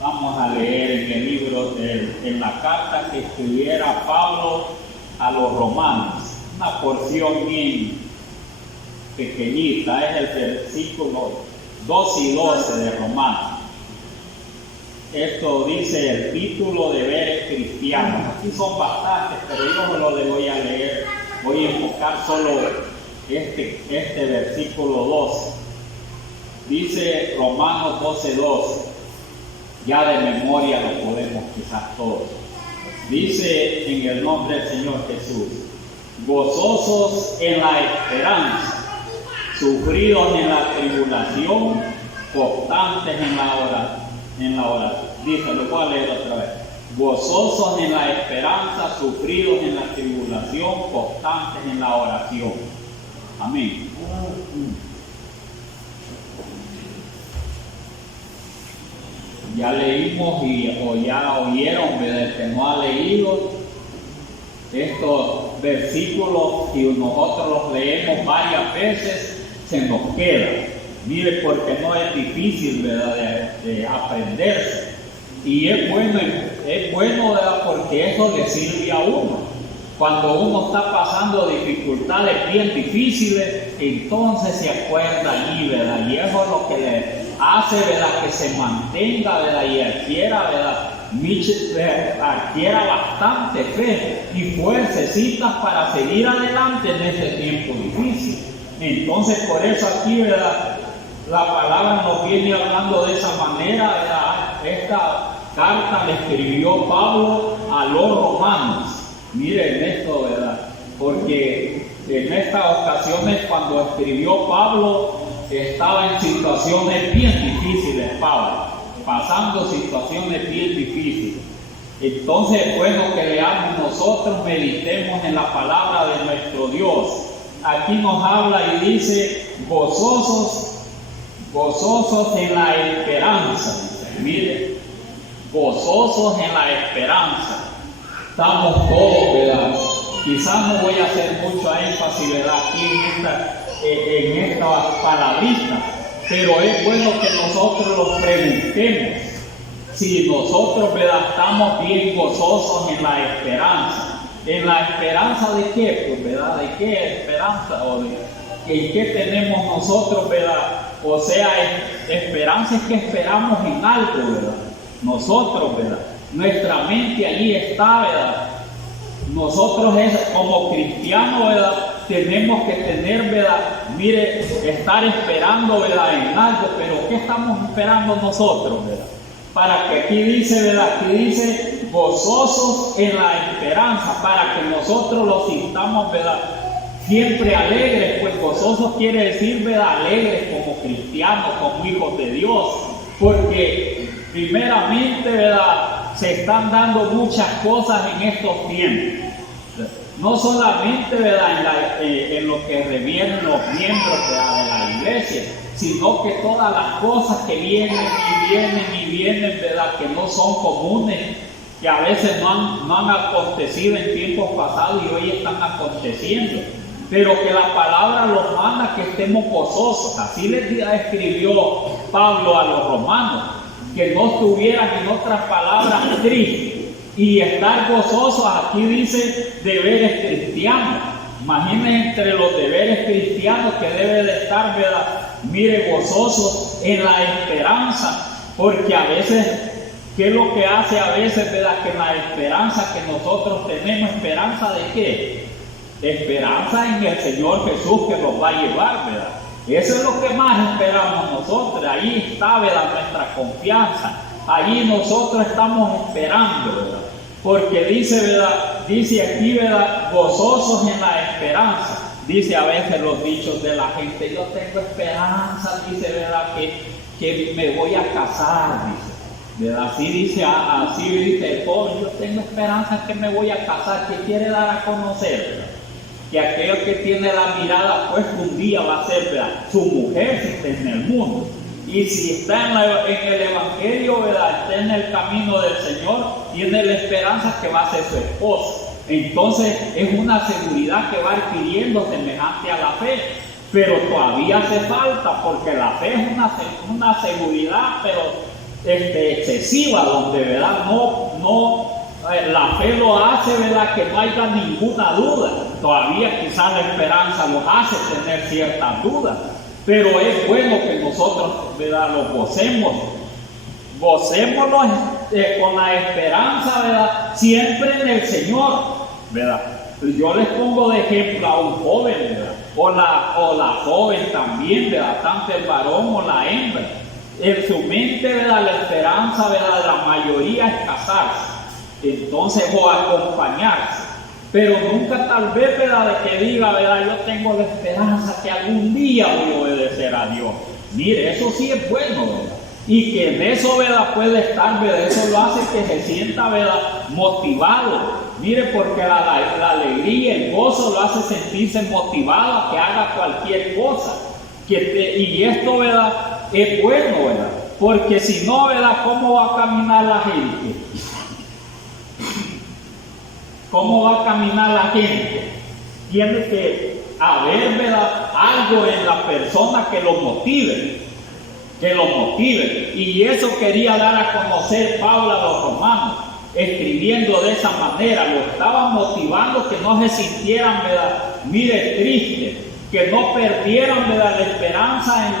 Vamos a leer en el libro, en la carta que escribiera Pablo a los romanos, una porción bien pequeñita, es el versículo 12 y 12 de Romanos. Esto dice el título: deberes cristianos. Aquí son bastantes, pero yo no lo voy a leer. Voy a enfocar solo este versículo 12. Dice Romanos 12:12. Ya de memoria lo podemos quizás todos. Dice en el nombre del Señor Jesús: gozosos en la esperanza, sufridos en la tribulación, constantes en la oración. Dice, lo voy a leer otra vez. Gozosos en la esperanza, sufridos en la tribulación, constantes en la oración. Amén. Ya leímos o ya oyeron, ¿verdad? El que no ha leído estos versículos y nosotros los leemos varias veces, se nos queda. Mire, porque no es difícil, ¿verdad?, de aprenderse. Y es bueno, ¿verdad?, porque eso le sirve a uno. Cuando uno está pasando dificultades bien difíciles, entonces se acuerda allí, ¿verdad? Y eso es lo que le hace, ¿verdad?, que se mantenga, ¿verdad?, y adquiera, ¿verdad?, adquiera bastante fe y fuercecitas para seguir adelante en este tiempo difícil. Entonces, por eso aquí, ¿verdad?, la palabra nos viene hablando de esa manera, ¿verdad? Esta carta le escribió Pablo a los romanos. Miren esto, ¿verdad? Porque en estas ocasiones, cuando escribió Pablo, estaba en situaciones bien difíciles, Pablo, pasando situaciones bien difíciles. Entonces es bueno que leamos nosotros, meditemos en la palabra de nuestro Dios. Aquí nos habla y dice: gozosos en la esperanza. Mire, gozosos en la esperanza. Estamos todos, ¿verdad? Quizás no voy a hacer mucho énfasis, ¿verdad?, aquí en estas palabritas, pero es bueno que nosotros los preguntemos si nosotros, ¿verdad?, estamos bien gozosos en la esperanza. ¿En la esperanza de qué? Pues, ¿verdad?, ¿de qué esperanza? ¿O en qué tenemos nosotros, ¿verdad? O sea, esperanza es que esperamos en algo, ¿verdad? Nosotros, ¿verdad? Nuestra mente allí está, ¿verdad? Nosotros como cristianos, ¿verdad?, tenemos que tener, ¿verdad?, mire, estar esperando, ¿verdad?, en algo. Pero ¿qué estamos esperando nosotros, ¿verdad? Para que aquí dice, ¿verdad?, aquí dice gozosos en la esperanza, para que nosotros los sintamos, ¿verdad?, siempre alegres. Pues gozosos quiere decir, ¿verdad?, alegres como cristianos, como hijos de Dios, porque primeramente, ¿verdad?, se están dando muchas cosas en estos tiempos. No solamente, ¿verdad?, en lo que revienen los miembros, ¿verdad?, de la iglesia, sino que todas las cosas que vienen y vienen, ¿verdad?, que no son comunes, que a veces no han acontecido en tiempos pasados y hoy están aconteciendo. Pero que la palabra los manda que estemos gozosos. Así les escribió Pablo a los romanos, que no estuvieran, en otras palabras, tristes. Y estar gozosos, aquí dice deberes cristianos. Imaginen entre los deberes cristianos que debe de estar, ¿verdad?, mire, gozosos en la esperanza. Porque a veces, ¿qué es lo que hace a veces, ¿verdad?, que en la esperanza que nosotros tenemos? ¿Esperanza de qué? Esperanza en el Señor Jesús, que nos va a llevar, ¿verdad? Eso es lo que más esperamos nosotros. Ahí está, ¿verdad?, nuestra confianza. Allí nosotros estamos esperando, ¿verdad? Porque dice, ¿verdad?, dice aquí, ¿verdad?, gozosos en la esperanza. Dice a veces los dichos de la gente: yo tengo esperanza, dice, ¿verdad?, que me voy a casar, dice, ¿verdad? Así dice el joven: yo tengo esperanza que me voy a casar. ¿Qué quiere dar a conocer, ¿verdad? Que aquel que tiene la mirada puesta un día va a ser, ¿verdad?, su mujer si está en el mundo. Y si está en el Evangelio, ¿verdad?, está en el camino del Señor, tiene la esperanza que va a ser su esposa. Entonces es una seguridad que va adquiriendo semejante a la fe. Pero todavía hace falta, porque la fe es una seguridad, pero excesiva, donde, ¿verdad? La fe lo hace, ¿verdad? Que no haya ninguna duda. Todavía quizás la esperanza los hace tener ciertas dudas, pero es bueno que nosotros, ¿verdad?, lo gocémonos con la esperanza, ¿verdad?, siempre en el Señor, ¿verdad? Yo les pongo de ejemplo a un joven, ¿verdad?, o la joven también, ¿verdad?, tanto el varón o la hembra. En su mente, ¿verdad?, la esperanza, ¿verdad?, de la mayoría es casarse, entonces, o acompañarse, pero nunca tal vez, ¿verdad?, de que diga, ¿verdad?, yo tengo la esperanza que algún día voy a obedecer a Dios. Mire, eso sí es bueno, ¿verdad?, y que en eso, ¿verdad?, puede estar, ¿verdad?, eso lo hace que se sienta, ¿verdad?, motivado. Mire, porque la alegría, el gozo lo hace sentirse motivado a que haga cualquier cosa, y esto, ¿verdad?, es bueno, ¿verdad?, porque si no, ¿verdad?, ¿cómo va a caminar la gente? ¿Cómo va a caminar la gente? Tiene que haber, ¿verdad?, algo en la persona que lo motive, y eso quería dar a conocer Pablo a los romanos, escribiendo de esa manera. Lo estaba motivando que no se sintieran, ¿verdad?, mire, tristes, que no perdieran, ¿verdad?, la esperanza en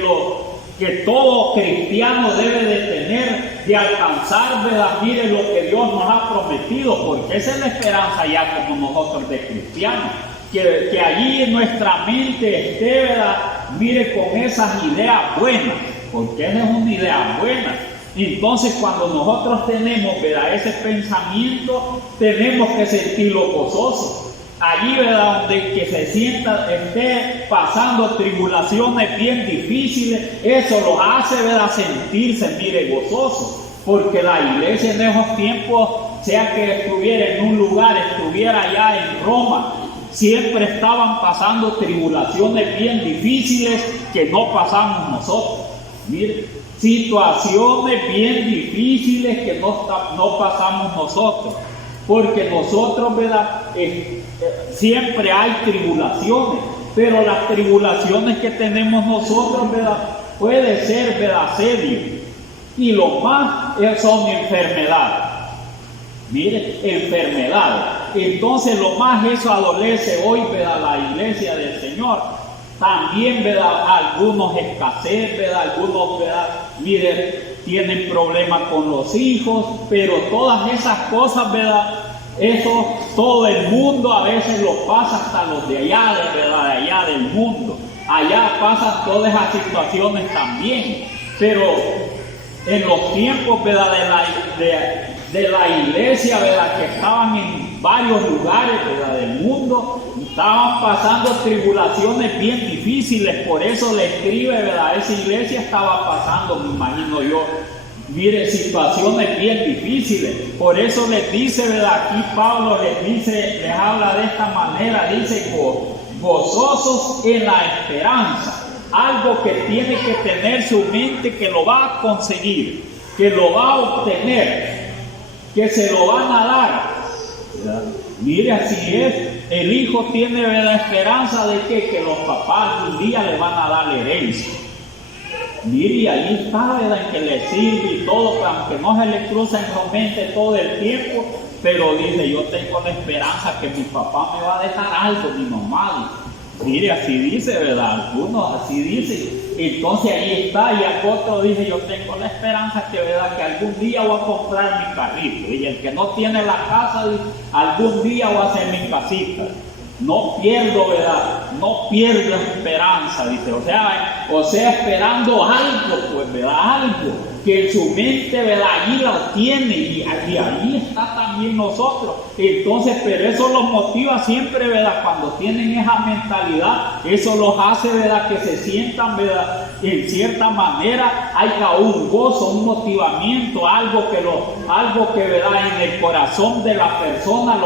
lo que todo cristiano debe de tener, de alcanzar, ¿verdad?, mire, lo que Dios nos ha prometido, porque esa es la esperanza ya como nosotros de cristianos, que allí en nuestra mente esté, ¿verdad?, mire, con esas ideas buenas, porque esa es una idea buena. Entonces, cuando nosotros tenemos, ¿verdad?, ese pensamiento, tenemos que sentirlo gozoso. Allí, ¿verdad?, donde que se sienta, esté pasando tribulaciones bien difíciles, eso los hace, ¿verdad?, sentirse, mire, gozosos. Porque la iglesia en esos tiempos, sea que estuviera en un lugar, estuviera allá en Roma, siempre estaban pasando tribulaciones bien difíciles que no pasamos nosotros. Mire, situaciones bien difíciles que no pasamos nosotros. Porque nosotros, ¿verdad?, siempre hay tribulaciones, pero las tribulaciones que tenemos nosotros, ¿verdad?, puede ser, ¿verdad?, serio. Y lo más son enfermedades. Mire, enfermedades. Entonces, lo más eso adolece hoy, ¿verdad?, la iglesia del Señor. También, ¿verdad?, algunos escasez, ¿verdad?, algunos, ¿verdad?, mire, tienen problemas con los hijos, pero todas esas cosas, ¿verdad?, eso todo el mundo a veces lo pasa, hasta los de allá, ¿verdad?, de allá del mundo. Allá pasan todas esas situaciones también, pero en los tiempos, ¿verdad?, de la iglesia, ¿verdad?, que estaban en varios lugares, ¿verdad?, del mundo, estaban pasando tribulaciones bien difíciles. Por eso le escribe, ¿verdad?, esa iglesia estaba pasando, me imagino yo, mire, situaciones bien difíciles. Por eso les dice, ¿verdad?, aquí Pablo les habla de esta manera, dice, gozosos en la esperanza. Algo que tiene que tener su mente, que lo va a conseguir, que lo va a obtener, que se lo van a dar, ¿verdad? Mire, así es. El hijo tiene la esperanza de que los papás un día le van a dar la herencia. Mire, y ahí está, ¿verdad?, en que le sirve y todo, aunque no se le cruza en su mente todo el tiempo, pero dice, yo tengo la esperanza que mi papá me va a dejar algo, mi mamá. Mire, así dice, ¿verdad? Algunos así dicen. Entonces ahí está, y al otro dice, yo tengo la esperanza que, ¿verdad?, que algún día voy a comprar mi carrito. Y el que no tiene la casa, dice, algún día voy a hacer mi casita. No pierdo, ¿verdad?, no pierdo esperanza, dice, o sea, esperando algo, pues, ¿verdad?, algo que en su mente, ¿verdad?, allí lo tiene, y ahí está también nosotros. Entonces, pero eso los motiva siempre, ¿verdad?, cuando tienen esa mentalidad, eso los hace, ¿verdad?, que se sientan, ¿verdad?, en cierta manera haya un gozo, un motivamiento, algo que, ¿verdad?, en el corazón de la persona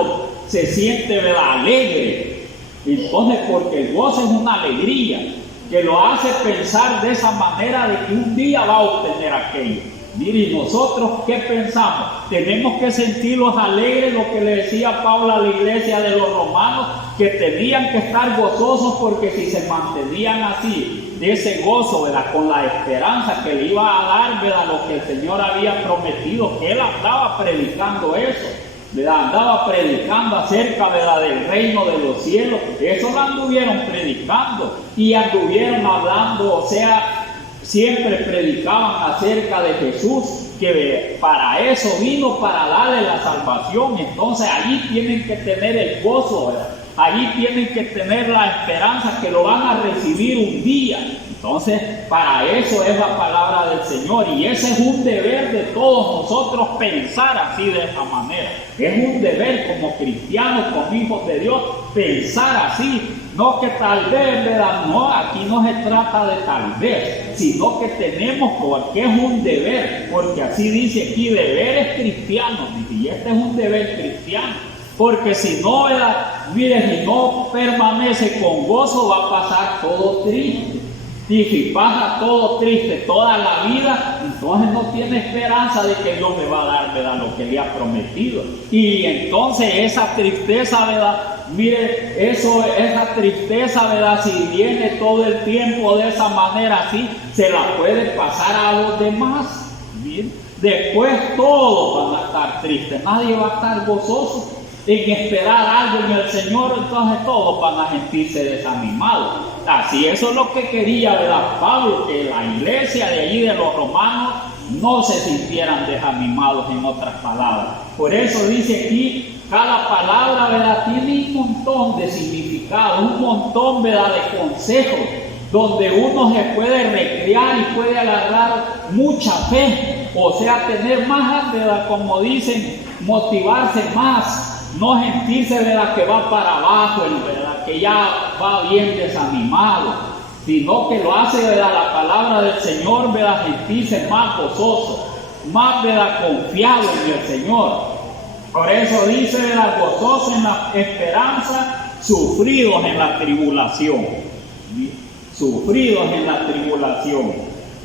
se siente, ¿verdad?, alegre. Entonces, porque el gozo es una alegría que lo hace pensar de esa manera, de que un día va a obtener aquello. Mire, nosotros, ¿qué pensamos? Tenemos que sentirlos alegres, lo que le decía Pablo a la iglesia de los romanos, que tenían que estar gozosos, porque si se mantenían así, de ese gozo, ¿verdad? Con la esperanza que le iba a dar, ¿verdad? Lo que el Señor había prometido, que él andaba predicando eso, ¿verdad? Andaba predicando acerca, ¿verdad?, del reino de los cielos. Eso lo anduvieron predicando y anduvieron hablando, o sea, siempre predicaban acerca de Jesús, que para eso vino, para darle la salvación. Entonces allí tienen que tener el gozo, ¿verdad? Allí tienen que tener la esperanza que lo van a recibir un día. Entonces, para eso es la palabra del Señor, y ese es un deber de todos nosotros, pensar así, de esa manera. Es un deber como cristianos, como hijos de Dios, pensar así. No que tal vez, ¿verdad? No, aquí no se trata de tal vez, sino que tenemos, porque es un deber, porque así dice aquí, deberes cristianos, y este es un deber cristiano. Porque si no, ¿verdad?, mire, si no permanece con gozo, va a pasar todo triste. Y si pasa todo triste toda la vida, entonces no tiene esperanza de que Dios le va a dar, ¿verdad?, lo que le ha prometido. Y entonces esa tristeza, ¿verdad?, mire, esa tristeza, ¿verdad?, si viene todo el tiempo de esa manera así, se la puede pasar a los demás. Bien, después todos van a estar tristes, nadie va a estar gozoso en esperar algo en el Señor, entonces todos van a sentirse desanimados. Así, eso es lo que quería, ¿verdad?, Pablo, que la iglesia de allí de los romanos no se sintieran desanimados, en otras palabras. Por eso dice aquí, cada palabra, ¿verdad?, tiene un montón de significado, un montón, ¿verdad?, de consejos, donde uno se puede recrear y puede agarrar mucha fe, o sea, tener más, ¿verdad?, como dicen, motivarse más. No sentirse, ¿verdad?, que va para abajo, ¿verdad?, que ya va bien desanimado, sino que lo hace, ¿verdad?, la palabra del Señor, ¿verdad?, sentirse más gozoso, más, ¿verdad?, confiado en el Señor. Por eso dice, ¿verdad?, gozosos en la esperanza, sufridos en la tribulación. Sufridos en la tribulación.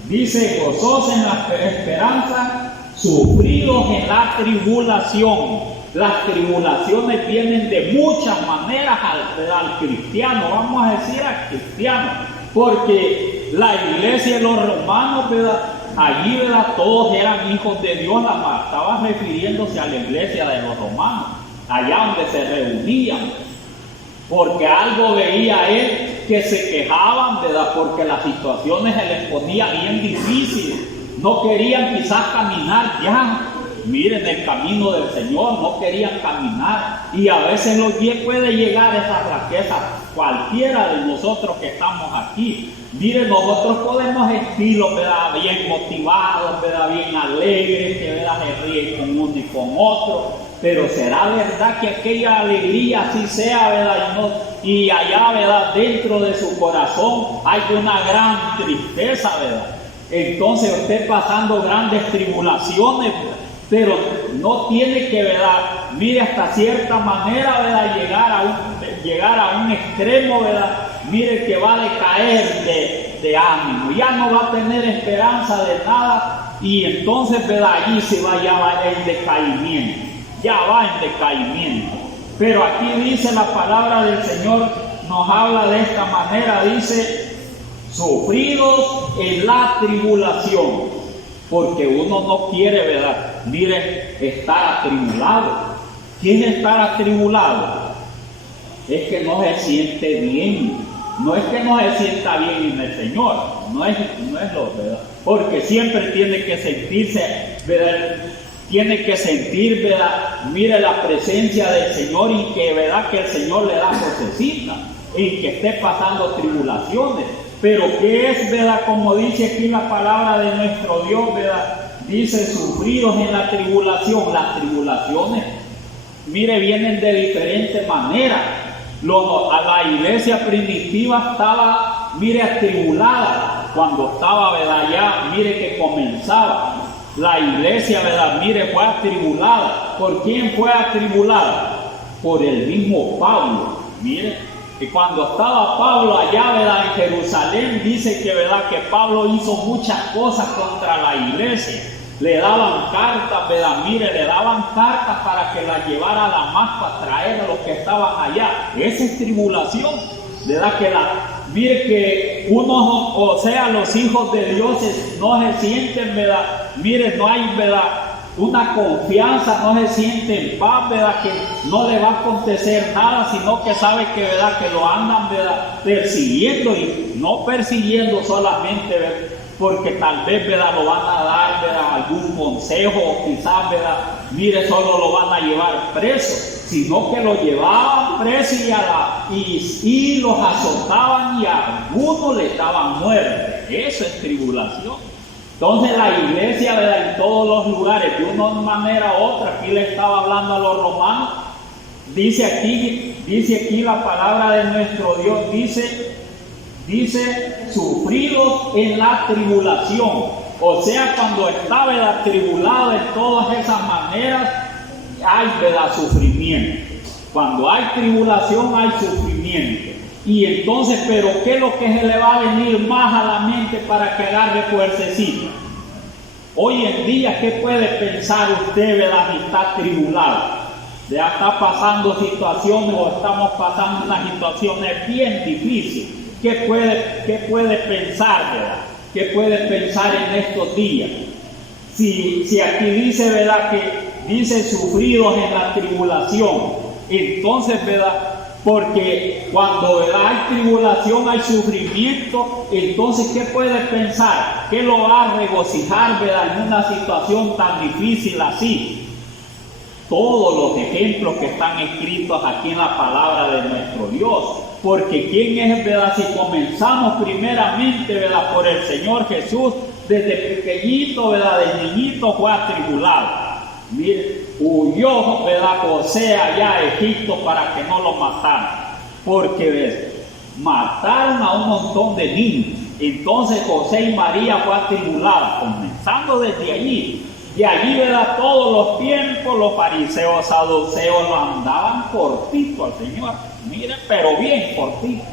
Dice, gozosos en la esperanza, sufridos en la tribulación. Las tribulaciones vienen de muchas maneras al cristiano, vamos a decir al cristiano, porque la iglesia de los romanos, ¿verdad?, allí, ¿verdad?, todos eran hijos de Dios. Estaba refiriéndose a la iglesia de los romanos, allá donde se reunían, porque algo veía él que se quejaban, ¿verdad?, porque las situaciones se les ponía bien difíciles, no querían quizás caminar ya, miren, el camino del Señor, no querían caminar, y a veces puede llegar esa flaqueza, cualquiera de nosotros que estamos aquí. Miren, nosotros podemos sentirlo, ¿verdad?, bien motivados, ¿verdad?, bien alegres, que, ¿verdad?, se ríen con uno y con otro, pero será verdad que aquella alegría así sea, ¿verdad?, y allá, ¿verdad?, dentro de su corazón hay una gran tristeza, ¿verdad? Entonces usted pasando grandes tribulaciones, ¿verdad?, pero no tiene que, ¿verdad?, mire, hasta cierta manera, ¿verdad?, llegar a un extremo, ¿verdad?, mire, que va a decaer de ánimo, ya no va a tener esperanza de nada, y entonces, ¿verdad?, allí ya va en decaimiento, ya va en decaimiento. Pero aquí dice la palabra del Señor, nos habla de esta manera, dice, sufridos en la tribulación. Porque uno no quiere, ¿verdad?, mire, estar atribulado. ¿Quién es estar atribulado? Es que no se siente bien. No es que no se sienta bien en el Señor. No es lo, ¿verdad? Porque siempre tiene que sentirse, ¿verdad?, tiene que sentir, ¿verdad?, mire, la presencia del Señor, y que, ¿verdad?, que el Señor le da cosecita, y que esté pasando tribulaciones. Pero ¿qué es, verdad? Como dice aquí la palabra de nuestro Dios, ¿verdad? Dice, sufridos en la tribulación. Las tribulaciones, mire, vienen de diferentes maneras. A la iglesia primitiva estaba, mire, atribulada cuando estaba, ¿verdad?, ya, mire, que comenzaba. La iglesia, ¿verdad?, mire, fue atribulada. ¿Por quién fue atribulada? Por el mismo Pablo, mire. Y cuando estaba Pablo allá, ¿verdad?, en Jerusalén, dice que, ¿verdad?, que Pablo hizo muchas cosas contra la iglesia. Le daban cartas, ¿verdad?, mire, le daban cartas para que las llevara a Damasco a traer a los que estaban allá. Esa es tribulación, ¿verdad?, mire que unos, o sea, los hijos de Dios no se sienten, ¿verdad? Mire, no hay, ¿verdad?, una confianza, no se siente en paz, ¿verdad?, que no le va a acontecer nada, sino que sabe que, ¿verdad?, que lo andan, ¿verdad?, persiguiendo, y no persiguiendo solamente, ¿verdad?, porque tal vez, ¿verdad?, lo van a dar, ¿verdad?, algún consejo, o quizás, ¿verdad?, mire, solo lo van a llevar preso, sino que lo llevaban preso y los azotaban, y a algunos les daban muerte. Eso es tribulación. Entonces la iglesia, ¿verdad?, en todos los lugares, de una manera u otra, aquí le estaba hablando a los romanos, dice aquí la palabra de nuestro Dios, dice sufridos en la tribulación. O sea, cuando está, ¿verdad?, tribulado en todas esas maneras, hay, ¿verdad?, sufrimiento. Cuando hay tribulación hay sufrimiento. Y entonces, ¿pero qué es lo que se le va a venir más a la mente para que agarre fuercecita? Hoy en día, ¿qué puede pensar usted, ¿verdad?, si está tribulado? Ya está pasando situaciones, o estamos pasando unas situaciones bien difíciles. ¿Qué puede pensar, ¿verdad? ¿Qué puede pensar en estos días? Si aquí dice, ¿verdad?, que dice sufridos en la tribulación, entonces, ¿verdad?, porque cuando, ¿verdad?, hay tribulación, hay sufrimiento, entonces, ¿qué puede pensar? ¿Qué lo va a regocijar, ¿verdad?, en una situación tan difícil así? Todos los ejemplos que están escritos aquí en la palabra de nuestro Dios. Porque ¿quién es, ¿verdad?, si comenzamos primeramente, ¿verdad?, por el Señor Jesús, desde pequeñito, ¿verdad?, de niñito fue atribulado. Mire, huyó, ¿verdad?, José allá a Egipto para que no lo mataran, porque, ¿ves?, mataron a un montón de niños. Entonces José y María fue atribulado, comenzando desde allí. Y allí, ¿verdad?, todos los tiempos los fariseos, saduceos lo andaban cortito al Señor. Mire, pero bien cortito.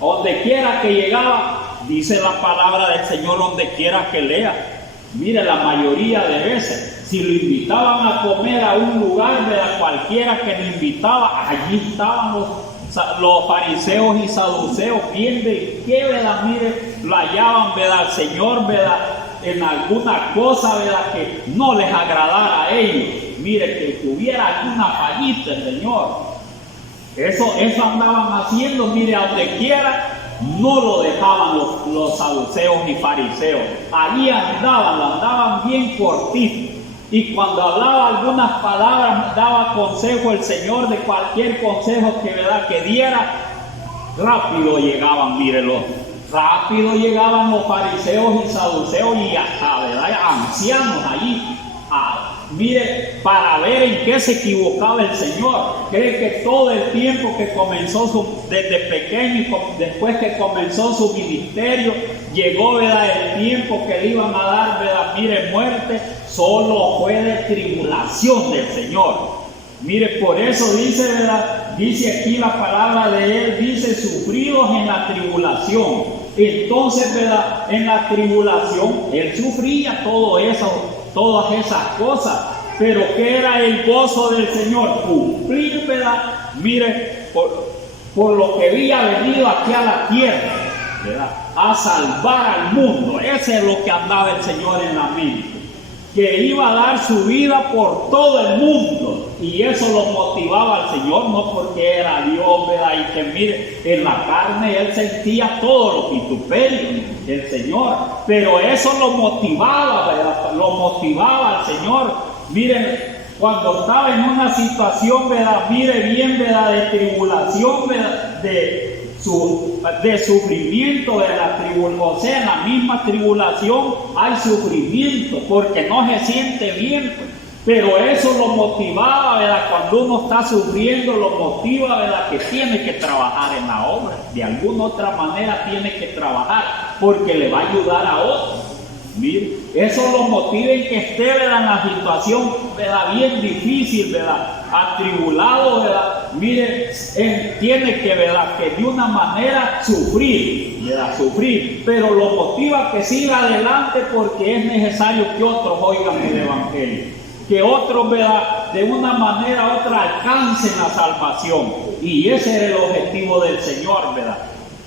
Donde quiera que llegaba, dice la palabra del Señor, donde quiera que lea. Mire, la mayoría de veces, si lo invitaban a comer a un lugar, ¿verdad?, cualquiera que lo invitaba, allí estaban los fariseos y saduceos, viendo que, ¿verdad?, mire, lo hallaban, ¿verdad?, al Señor, ¿verdad?, en alguna cosa, ¿verdad?, que no les agradara a ellos. Mire, que tuviera alguna fallita el Señor. Eso andaban haciendo, mire, a donde quiera, no lo dejaban los saduceos ni fariseos. Allí andaban bien cortitos. Y cuando hablaba algunas palabras, daba consejo el Señor, de cualquier consejo que, ¿verdad?, que diera, rápido llegaban, rápido llegaban los fariseos y saduceos, y hasta, ¿verdad?, ancianos allí, mire, para ver en qué se equivocaba el Señor. Cree que todo el tiempo que comenzó desde pequeño, y después que comenzó su ministerio, llegó, ¿verdad?, el tiempo que le iban a dar, ¿verdad?, mire, muerte, solo fue de tribulación del Señor. Mire, por eso dice, ¿verdad?, dice aquí la palabra de Él, dice sufridos en la tribulación. Entonces, ¿verdad?, en la tribulación Él sufría todas esas cosas. Pero ¿qué era el gozo del Señor? Cumplir, ¿verdad?, mire, por lo que había venido aquí a la tierra, ¿verdad?, a salvar al mundo. Ese es lo que andaba el Señor en la mente, que iba a dar su vida por todo el mundo. Y eso lo motivaba al Señor, no porque era Dios, ¿verdad?, y que, mire, en la carne Él sentía todos los vituperios del Señor, pero eso lo motivaba, ¿verdad?, lo motivaba al Señor. Miren, cuando estaba en una situación, ¿verdad?, mire bien, ¿verdad?, de tribulación, ¿verdad?, de sufrimiento, de la tribulación, o sea, en la misma tribulación hay sufrimiento, porque no se siente bien, pero eso lo motivaba, ¿verdad?, cuando uno está sufriendo, lo motiva, ¿verdad?, que tiene que trabajar en la obra, de alguna otra manera tiene que trabajar, porque le va a ayudar a otros. Mire, eso lo motiva en que esté, ¿verdad?, en la situación, ¿verdad?, bien difícil, ¿verdad?, atribulado, ¿verdad?, mire, tiene que, ¿verdad?, que de una manera sufrir, ¿verdad?, sufrir, pero lo motiva que siga adelante, porque es necesario que otros oigan el Evangelio, que otros, ¿verdad?, de una manera u otra alcancen la salvación. Y ese era el objetivo del Señor, ¿verdad?,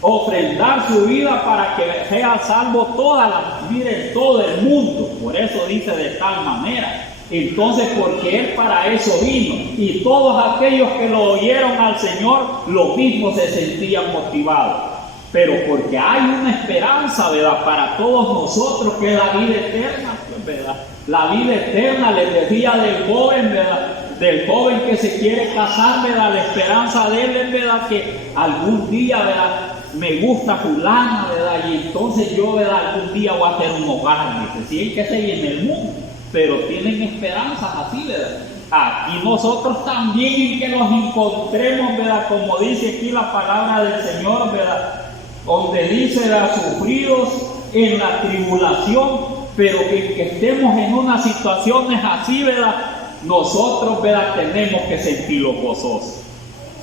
ofrendar su vida para que sea salvo todo el mundo. Por eso dice de tal manera. Entonces, porque Él para eso vino, y todos aquellos que lo oyeron al Señor, lo mismo se sentían motivados. Pero porque hay una esperanza, ¿verdad?, para todos nosotros, que es la vida eterna, ¿verdad? La vida eterna, les decía del joven, ¿verdad?, del joven que se quiere casar, ¿verdad?, la esperanza de él es, ¿verdad?, que algún día, ¿verdad?, me gusta fulana, ¿verdad?, y entonces yo, ¿verdad?, algún día voy a hacer un hogar, dice, sí, hay que seguir en el mundo, pero tienen esperanzas así, ¿verdad? Aquí nosotros también en que nos encontremos, ¿verdad?, como dice aquí la palabra del Señor, ¿verdad?, donde dice, ¿verdad?, sufridos en la tribulación, pero que estemos en unas situaciones así, ¿verdad?, nosotros, ¿verdad?, tenemos que sentirlo gozoso,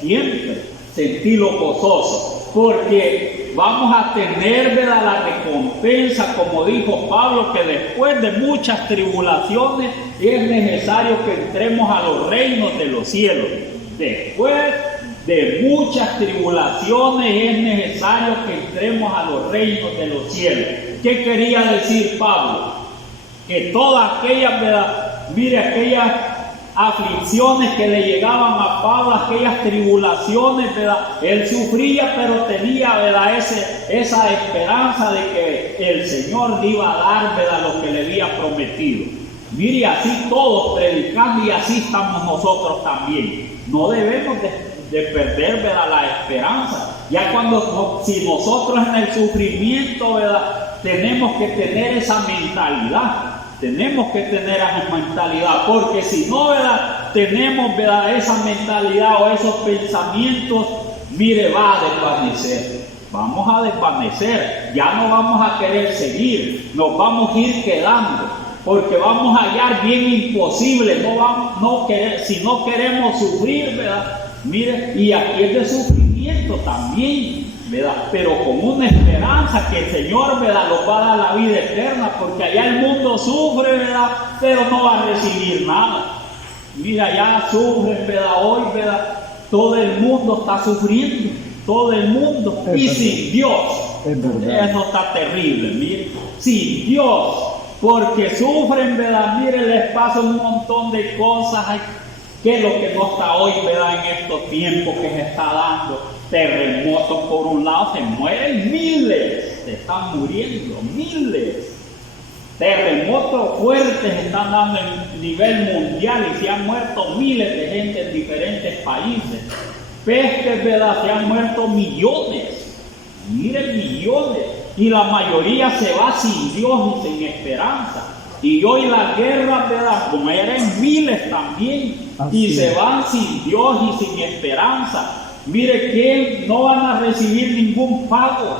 siempre sentirlo gozoso, porque vamos a tener, ¿verdad?, la recompensa, como dijo Pablo, que después de muchas tribulaciones es necesario que entremos a los reinos de los cielos. Después de muchas tribulaciones es necesario que entremos a los reinos de los cielos. ¿Qué quería decir Pablo? Que todas aquellas, ¿verdad?, mire, aquellas aflicciones que le llegaban a Pablo, aquellas tribulaciones, ¿verdad?, él sufría, pero tenía, ¿verdad?, esa esperanza de que el Señor le iba a dar, ¿verdad?, lo que le había prometido. Mire, así todos predicando, y así estamos nosotros también. No debemos de perder, ¿verdad?, la esperanza. Ya si nosotros en el sufrimiento, ¿verdad?, tenemos que tener esa mentalidad. Tenemos que tener esa mentalidad, porque si no, ¿verdad?, tenemos, ¿verdad?, esa mentalidad o esos pensamientos, mire, va a desvanecer. Vamos a desvanecer, ya no vamos a querer seguir, nos vamos a ir quedando, porque vamos a hallar bien imposible, si no queremos sufrir, ¿verdad? Mire, y aquí es de sufrimiento también, ¿verdad?, pero con una esperanza que el Señor, ¿verdad?, nos va a dar la vida eterna, porque allá el mundo sufre, ¿verdad?, pero no va a recibir nada. Mira, ya sufren, ¿verdad?, hoy, ¿verdad?, todo el mundo está sufriendo, todo el mundo, y sin Dios, eso está terrible, mire, sin Dios, porque sufren, ¿verdad?, mire, les pasa un montón de cosas, que es lo que no está hoy, ¿verdad?, en estos tiempos que se está dando. Terremotos por un lado, se mueren miles, se están muriendo miles. Terremotos fuertes están dando a nivel mundial y se han muerto miles de gente en diferentes países. Pestes, ¿verdad?, se han muerto millones, miren, millones, y la mayoría se va sin Dios y sin esperanza. Y hoy la guerra, ¿verdad?, mueren miles también, y se van sin Dios y sin esperanza. Mire que no van a recibir ningún pago,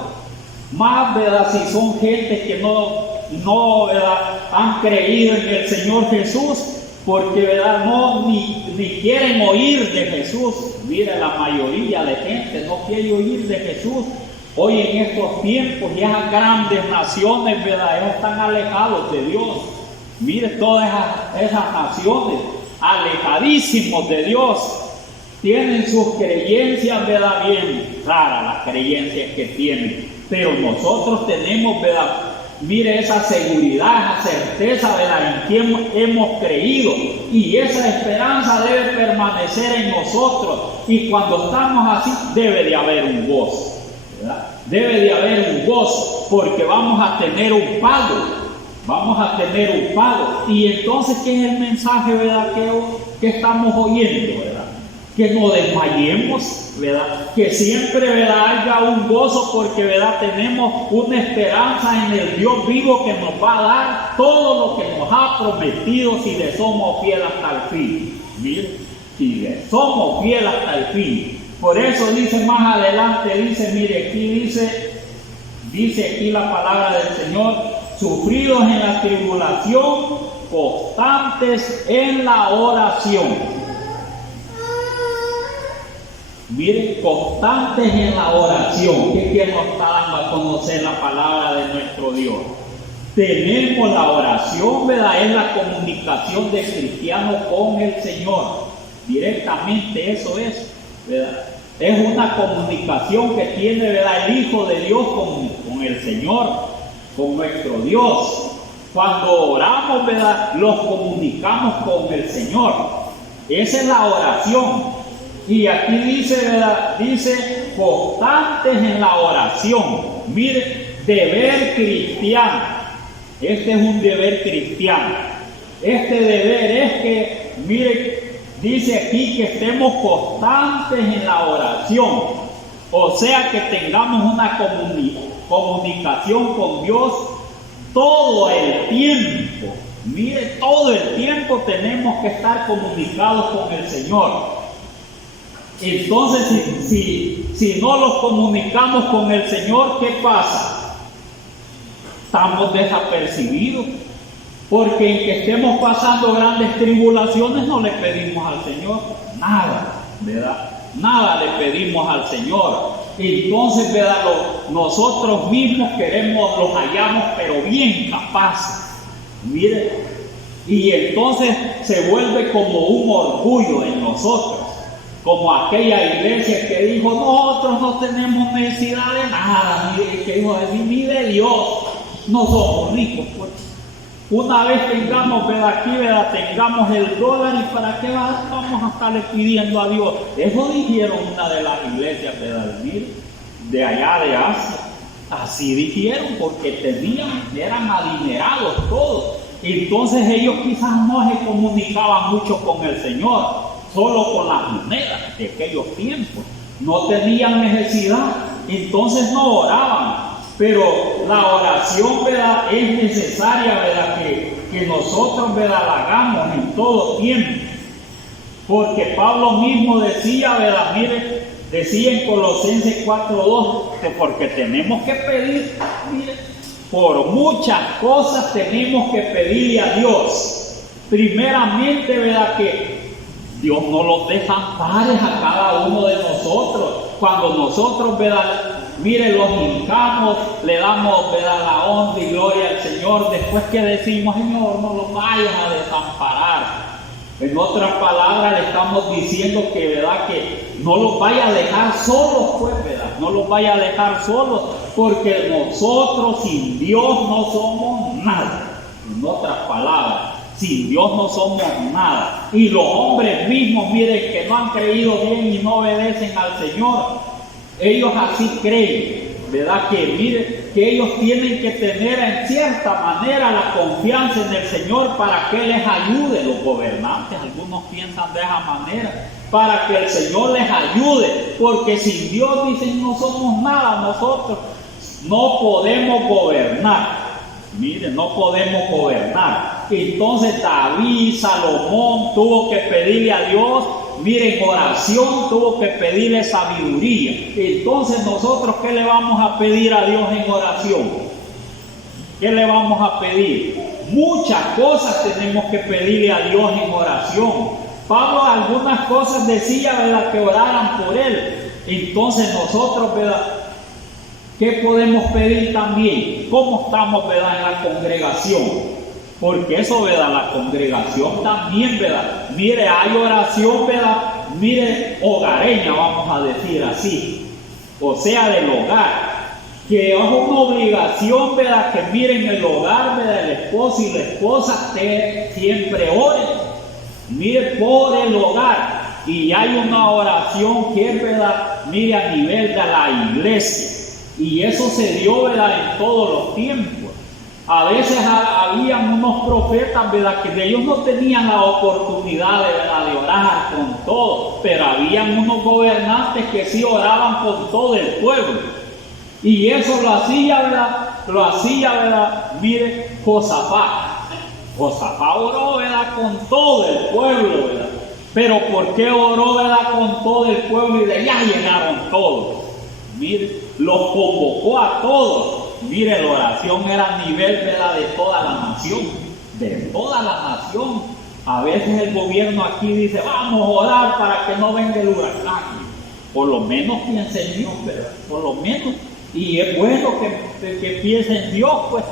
más, ¿verdad?, si son gente que no ¿verdad?, han creído en el Señor Jesús, porque, ¿verdad?, ni quieren oír de Jesús. Mire, la mayoría de gente no quiere oír de Jesús. Hoy en estos tiempos, ya esas grandes naciones, ¿verdad?, ya están alejados de Dios. Mire, todas esas naciones, alejadísimos de Dios, tienen sus creencias, ¿verdad?, bien raras las creencias que tienen, pero nosotros tenemos, ¿verdad?, mire, esa seguridad, esa certeza, ¿verdad?, en quien hemos creído, y esa esperanza debe permanecer en nosotros, y cuando estamos así debe de haber un gozo, ¿verdad?, debe de haber un gozo, porque vamos a tener un pago. Vamos a tener un pago. Y entonces, ¿qué es el mensaje, verdad, que estamos oyendo, verdad? Que no desmayemos, ¿verdad? Que siempre, ¿verdad?, haya un gozo, porque, ¿verdad?, tenemos una esperanza en el Dios vivo que nos va a dar todo lo que nos ha prometido si le somos fieles hasta el fin. Mire, si le somos fieles hasta el fin. Por eso dice más adelante, mire, aquí dice aquí la palabra del Señor: sufridos en la tribulación, constantes en la oración. Miren, constantes en la oración. ¿Qué nos está dando a conocer la palabra de nuestro Dios? Tenemos la oración, ¿verdad? Es la comunicación del cristiano con el Señor. Directamente eso es, ¿verdad? Es una comunicación que tiene, ¿verdad?, el Hijo de Dios con el Señor, con nuestro Dios. Cuando oramos, ¿verdad?, los comunicamos con el Señor. Esa es la oración. Y aquí dice, ¿verdad?, dice constantes en la oración. Mire, deber cristiano. Este es un deber cristiano. Este deber es que, mire, dice aquí que estemos constantes en la oración. O sea, que tengamos una comunicación con Dios todo el tiempo. Mire, todo el tiempo tenemos que estar comunicados con el Señor. Entonces, si no los comunicamos con el Señor, ¿qué pasa? Estamos desapercibidos. Porque en que estemos pasando grandes tribulaciones no le pedimos al Señor nada, ¿verdad? Nada le pedimos al Señor. Entonces, ¿verdad?, nosotros mismos los hallamos, pero bien capaces. Mire, y entonces se vuelve como un orgullo en nosotros. Como aquella iglesia que dijo, nosotros no tenemos necesidad de nada, que dijo, ni de Dios, no somos ricos, pues. Una vez tengamos, ¿verdad?, aquí, ¿verdad?, tengamos el dólar, ¿y para qué vamos a estarle pidiendo a Dios? Eso dijeron una de las iglesias, ¿verdad?, de allá de Asia. Así dijeron, porque eran adinerados todos. Entonces ellos quizás no se comunicaban mucho con el Señor, solo con las monedas de aquellos tiempos. No tenían necesidad, entonces no oraban. Pero la oración, ¿verdad?, es necesaria, ¿verdad?, que nosotros, ¿verdad?, la hagamos en todo tiempo. Porque Pablo mismo decía, ¿verdad?, mire, decía en Colosenses 4:2, que porque tenemos que pedir, mire, por muchas cosas tenemos que pedirle a Dios. Primeramente, ¿verdad?, que Dios no los deja pares a cada uno de nosotros. Cuando nosotros, ¿verdad?, mire, los hincamos, le damos, ¿verdad?, la honra y gloria al Señor. Después que decimos, Señor, no los vayas a desamparar. En otras palabras, le estamos diciendo que, ¿verdad?, que no los vaya a dejar solos, pues, ¿verdad? No los vaya a dejar solos, porque nosotros sin Dios no somos nada. En otras palabras, sin Dios no somos nada. Y los hombres mismos, miren, que no han creído bien y no obedecen al Señor, ellos así creen, ¿verdad?, que mire, que ellos tienen que tener en cierta manera la confianza en el Señor para que les ayude. Los gobernantes, algunos piensan de esa manera, para que el Señor les ayude, porque sin Dios, dicen, no somos nada, nosotros no podemos gobernar. Mire, no podemos gobernar. Entonces David, Salomón tuvo que pedirle a Dios, mire, en oración tuvo que pedirle sabiduría. Entonces nosotros, ¿qué le vamos a pedir a Dios en oración? ¿Qué le vamos a pedir? Muchas cosas tenemos que pedirle a Dios en oración. Pablo algunas cosas decía, ¿verdad?, que oraran por él. Entonces nosotros, ¿verdad?, ¿qué podemos pedir también? ¿Cómo estamos, ¿verdad?, en la congregación? Porque eso, ¿verdad?, la congregación también, ¿verdad? Mire, hay oración, ¿verdad?, mire, hogareña, vamos a decir así. O sea, del hogar. Que es una obligación, ¿verdad?, que miren el hogar, ¿verdad?, el esposo y la esposa que siempre oren. Mire, por el hogar. Y hay una oración que es, ¿verdad?, mire, a nivel de la iglesia. Y eso se dio, ¿verdad?, en todos los tiempos. A veces habían unos profetas, ¿verdad?, que ellos no tenían la oportunidad, ¿verdad?, de orar con todo, pero habían unos gobernantes que sí oraban con todo el pueblo. Y eso lo hacía, ¿verdad?, mire, Josafat. Josafat oró, ¿verdad?, con todo el pueblo, ¿verdad? Pero ¿por qué oró, ¿verdad?, con todo el pueblo y de allá llegaron todos? Mire, los convocó a todos. Mire, la oración era a nivel, ¿verdad?, de toda la nación. De toda la nación. A veces el gobierno aquí dice, vamos a orar para que no venga el huracán. Por lo menos piense en Dios, ¿verdad? Por lo menos. Y es bueno que piense en Dios, pues.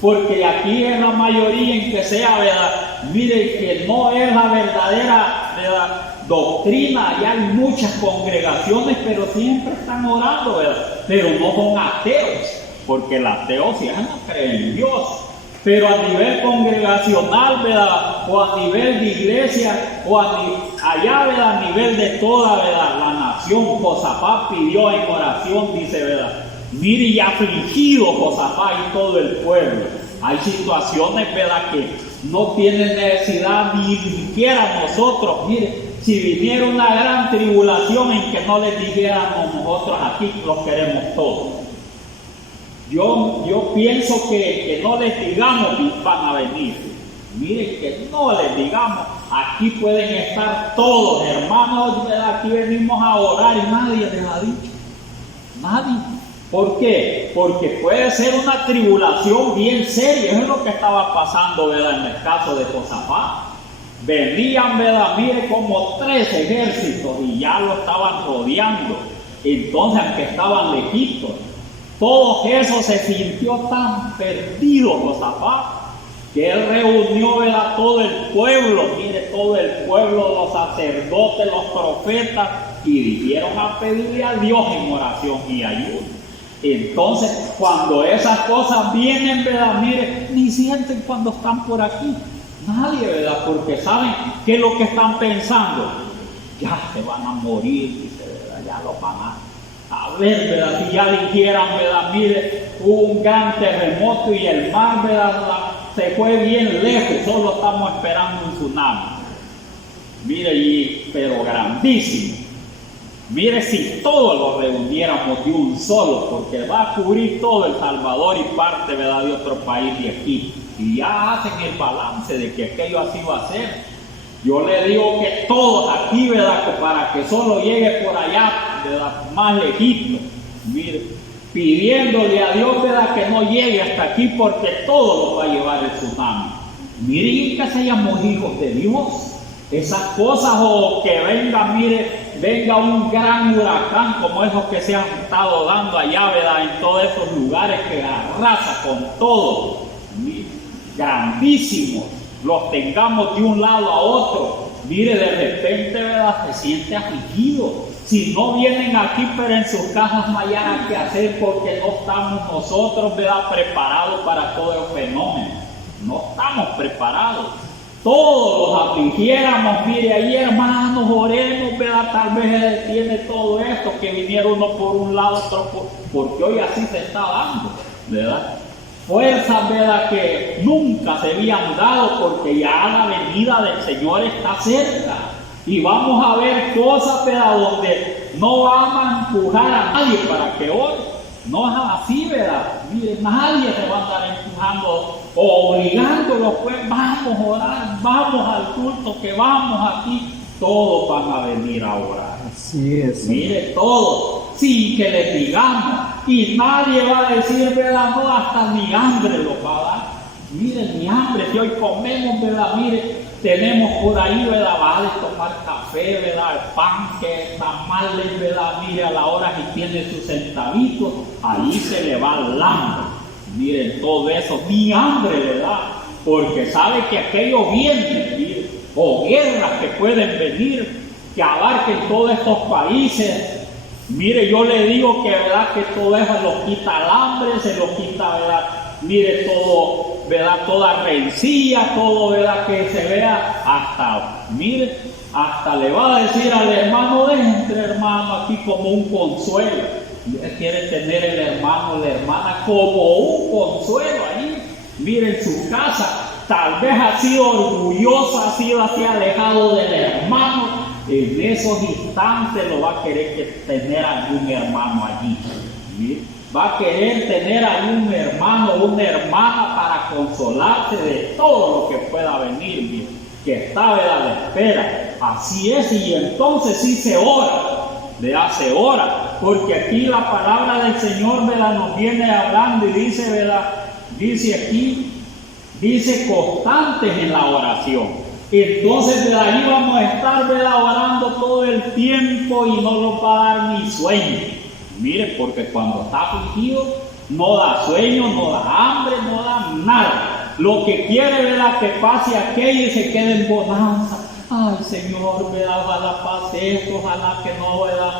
Porque aquí es la mayoría en que sea, ¿verdad? Mire, que no es la verdadera, ¿verdad?, doctrina, y hay muchas congregaciones, pero siempre están orando, ¿verdad? Pero no son ateos, porque el ateo sí no cree en Dios. Pero a nivel congregacional, ¿verdad? O a nivel de iglesia, o allá, ¿verdad? A nivel de toda, ¿verdad? La nación, Josafat pidió en oración, dice, ¿verdad? Mire, y afligido Josafat y todo el pueblo. Hay situaciones, ¿verdad? Que no tienen necesidad ni siquiera nosotros. Mire, si viniera una gran tribulación en que no les dijéramos nosotros, aquí los queremos todos. Yo pienso que no les digamos que van a venir. Miren, que no les digamos, aquí pueden estar todos, hermanos, ¿verdad? Aquí venimos a orar y nadie les ha dicho. Nadie. ¿Por qué? Porque puede ser una tribulación bien seria. Eso es lo que estaba pasando, ¿verdad? En el caso de Josafat. Venían, ¿verdad? Mire, como 3 ejércitos y ya lo estaban rodeando. Entonces, aunque estaban lejitos, todo eso se sintió tan perdido Josafat, que él reunió, ¿verdad? Todo el pueblo, mire, todo el pueblo, los sacerdotes, los profetas, y dijeron a pedirle a Dios en oración y ayuda. Entonces, cuando esas cosas vienen, ¿verdad? Mire, ni sienten cuando están por aquí. Nadie, ¿verdad? Porque saben qué es lo que están pensando. Ya se van a morir, dice, ¿verdad? Ya los van a ver, ¿verdad? Si ya dijeran, ¿verdad? Mire, hubo un gran terremoto y el mar, ¿verdad? Se fue bien lejos, solo estamos esperando un tsunami. Mire, pero grandísimo. Mire, si todos los reuniéramos de un solo, porque va a cubrir todo El Salvador y parte, ¿verdad? De otro país de aquí. Y ya hacen el balance de que aquello así va a ser. Yo le digo que todos aquí, ¿verdad? Para que solo llegue por allá, ¿verdad? Más lejito. Mire, pidiéndole a Dios, ¿verdad? Que no llegue hasta aquí, porque todo lo va a llevar el tsunami. Miren que seamos hijos de Dios. Esas cosas, o que venga, mire, venga un gran huracán como esos que se han estado dando allá, ¿verdad? En todos esos lugares que arrasa con todo. Mire, grandísimos. Los tengamos de un lado a otro. Mire, de repente, ¿verdad? Se siente afligido. Si no vienen aquí, pero en sus casas no hayan qué hacer, porque no estamos nosotros, ¿verdad? Preparados para todo el fenómeno. No estamos preparados. Todos los afligiéramos, mire, ahí hermanos, oremos, ¿verdad? Tal vez se detiene todo esto, que viniera uno por un lado, otro porque hoy así se está dando, ¿verdad? Fuerzas, ¿verdad? Que nunca se habían dado, porque ya la venida del Señor está cerca. Y vamos a ver cosas, ¿verdad? Donde no vamos a empujar a nadie para que ore. No es así, ¿verdad? Mire, nadie se va a estar empujando o obligándolo, pues vamos a orar, vamos al culto, que vamos aquí. Todos van a venir a orar. Así es. Mire, todos, sin que les digamos. Y nadie va a decir, ¿verdad? No, hasta ni hambre lo va a dar. Mire, ni hambre, si hoy comemos, ¿verdad? Mire, tenemos por ahí, ¿verdad? Va de tomar café, ¿verdad? El pan, que tamales, ¿verdad? Mire, a la hora que tiene sus centavitos, ahí se le va el hambre. Miren, todo eso, ni hambre le da, porque sabe que aquello viene, mire, o guerras que pueden venir, que abarquen todos estos países. Mire, yo le digo que, ¿verdad? Que todo eso los quita el hambre, se los quita, ¿verdad? Mire, todo, ¿verdad? Toda rencilla, todo, ¿verdad? Que se vea hasta, mire, hasta le va a decir al hermano, deje entre hermanos aquí como un consuelo. Él quiere tener el hermano, la hermana como un consuelo ahí. Mire, en su casa, tal vez ha sido orgullosa, ha sido así alejado del hermano. En esos instantes lo va a querer tener algún hermano allí. ¿Sí? Va a querer tener algún hermano o una hermana para consolarse de todo lo que pueda venir, ¿sí? Que está, ¿verdad? De espera. Así es, y entonces sí se ora. ¿Verdad? Se ora, porque aquí la palabra del Señor, ¿verdad? Nos viene hablando y dice, ¿verdad? Dice aquí, dice constantes en la oración. Entonces, de ahí vamos a estar, ¿verdad? Orando todo el tiempo y no nos va a dar ni sueño. Mire, porque cuando está afligido, no da sueño, no da hambre, no da nada. Lo que quiere, ¿verdad? Que pase aquello y se quede en bonanza. ay Señor, ¿verdad? Ojalá pase esto, ojalá que no, ¿verdad?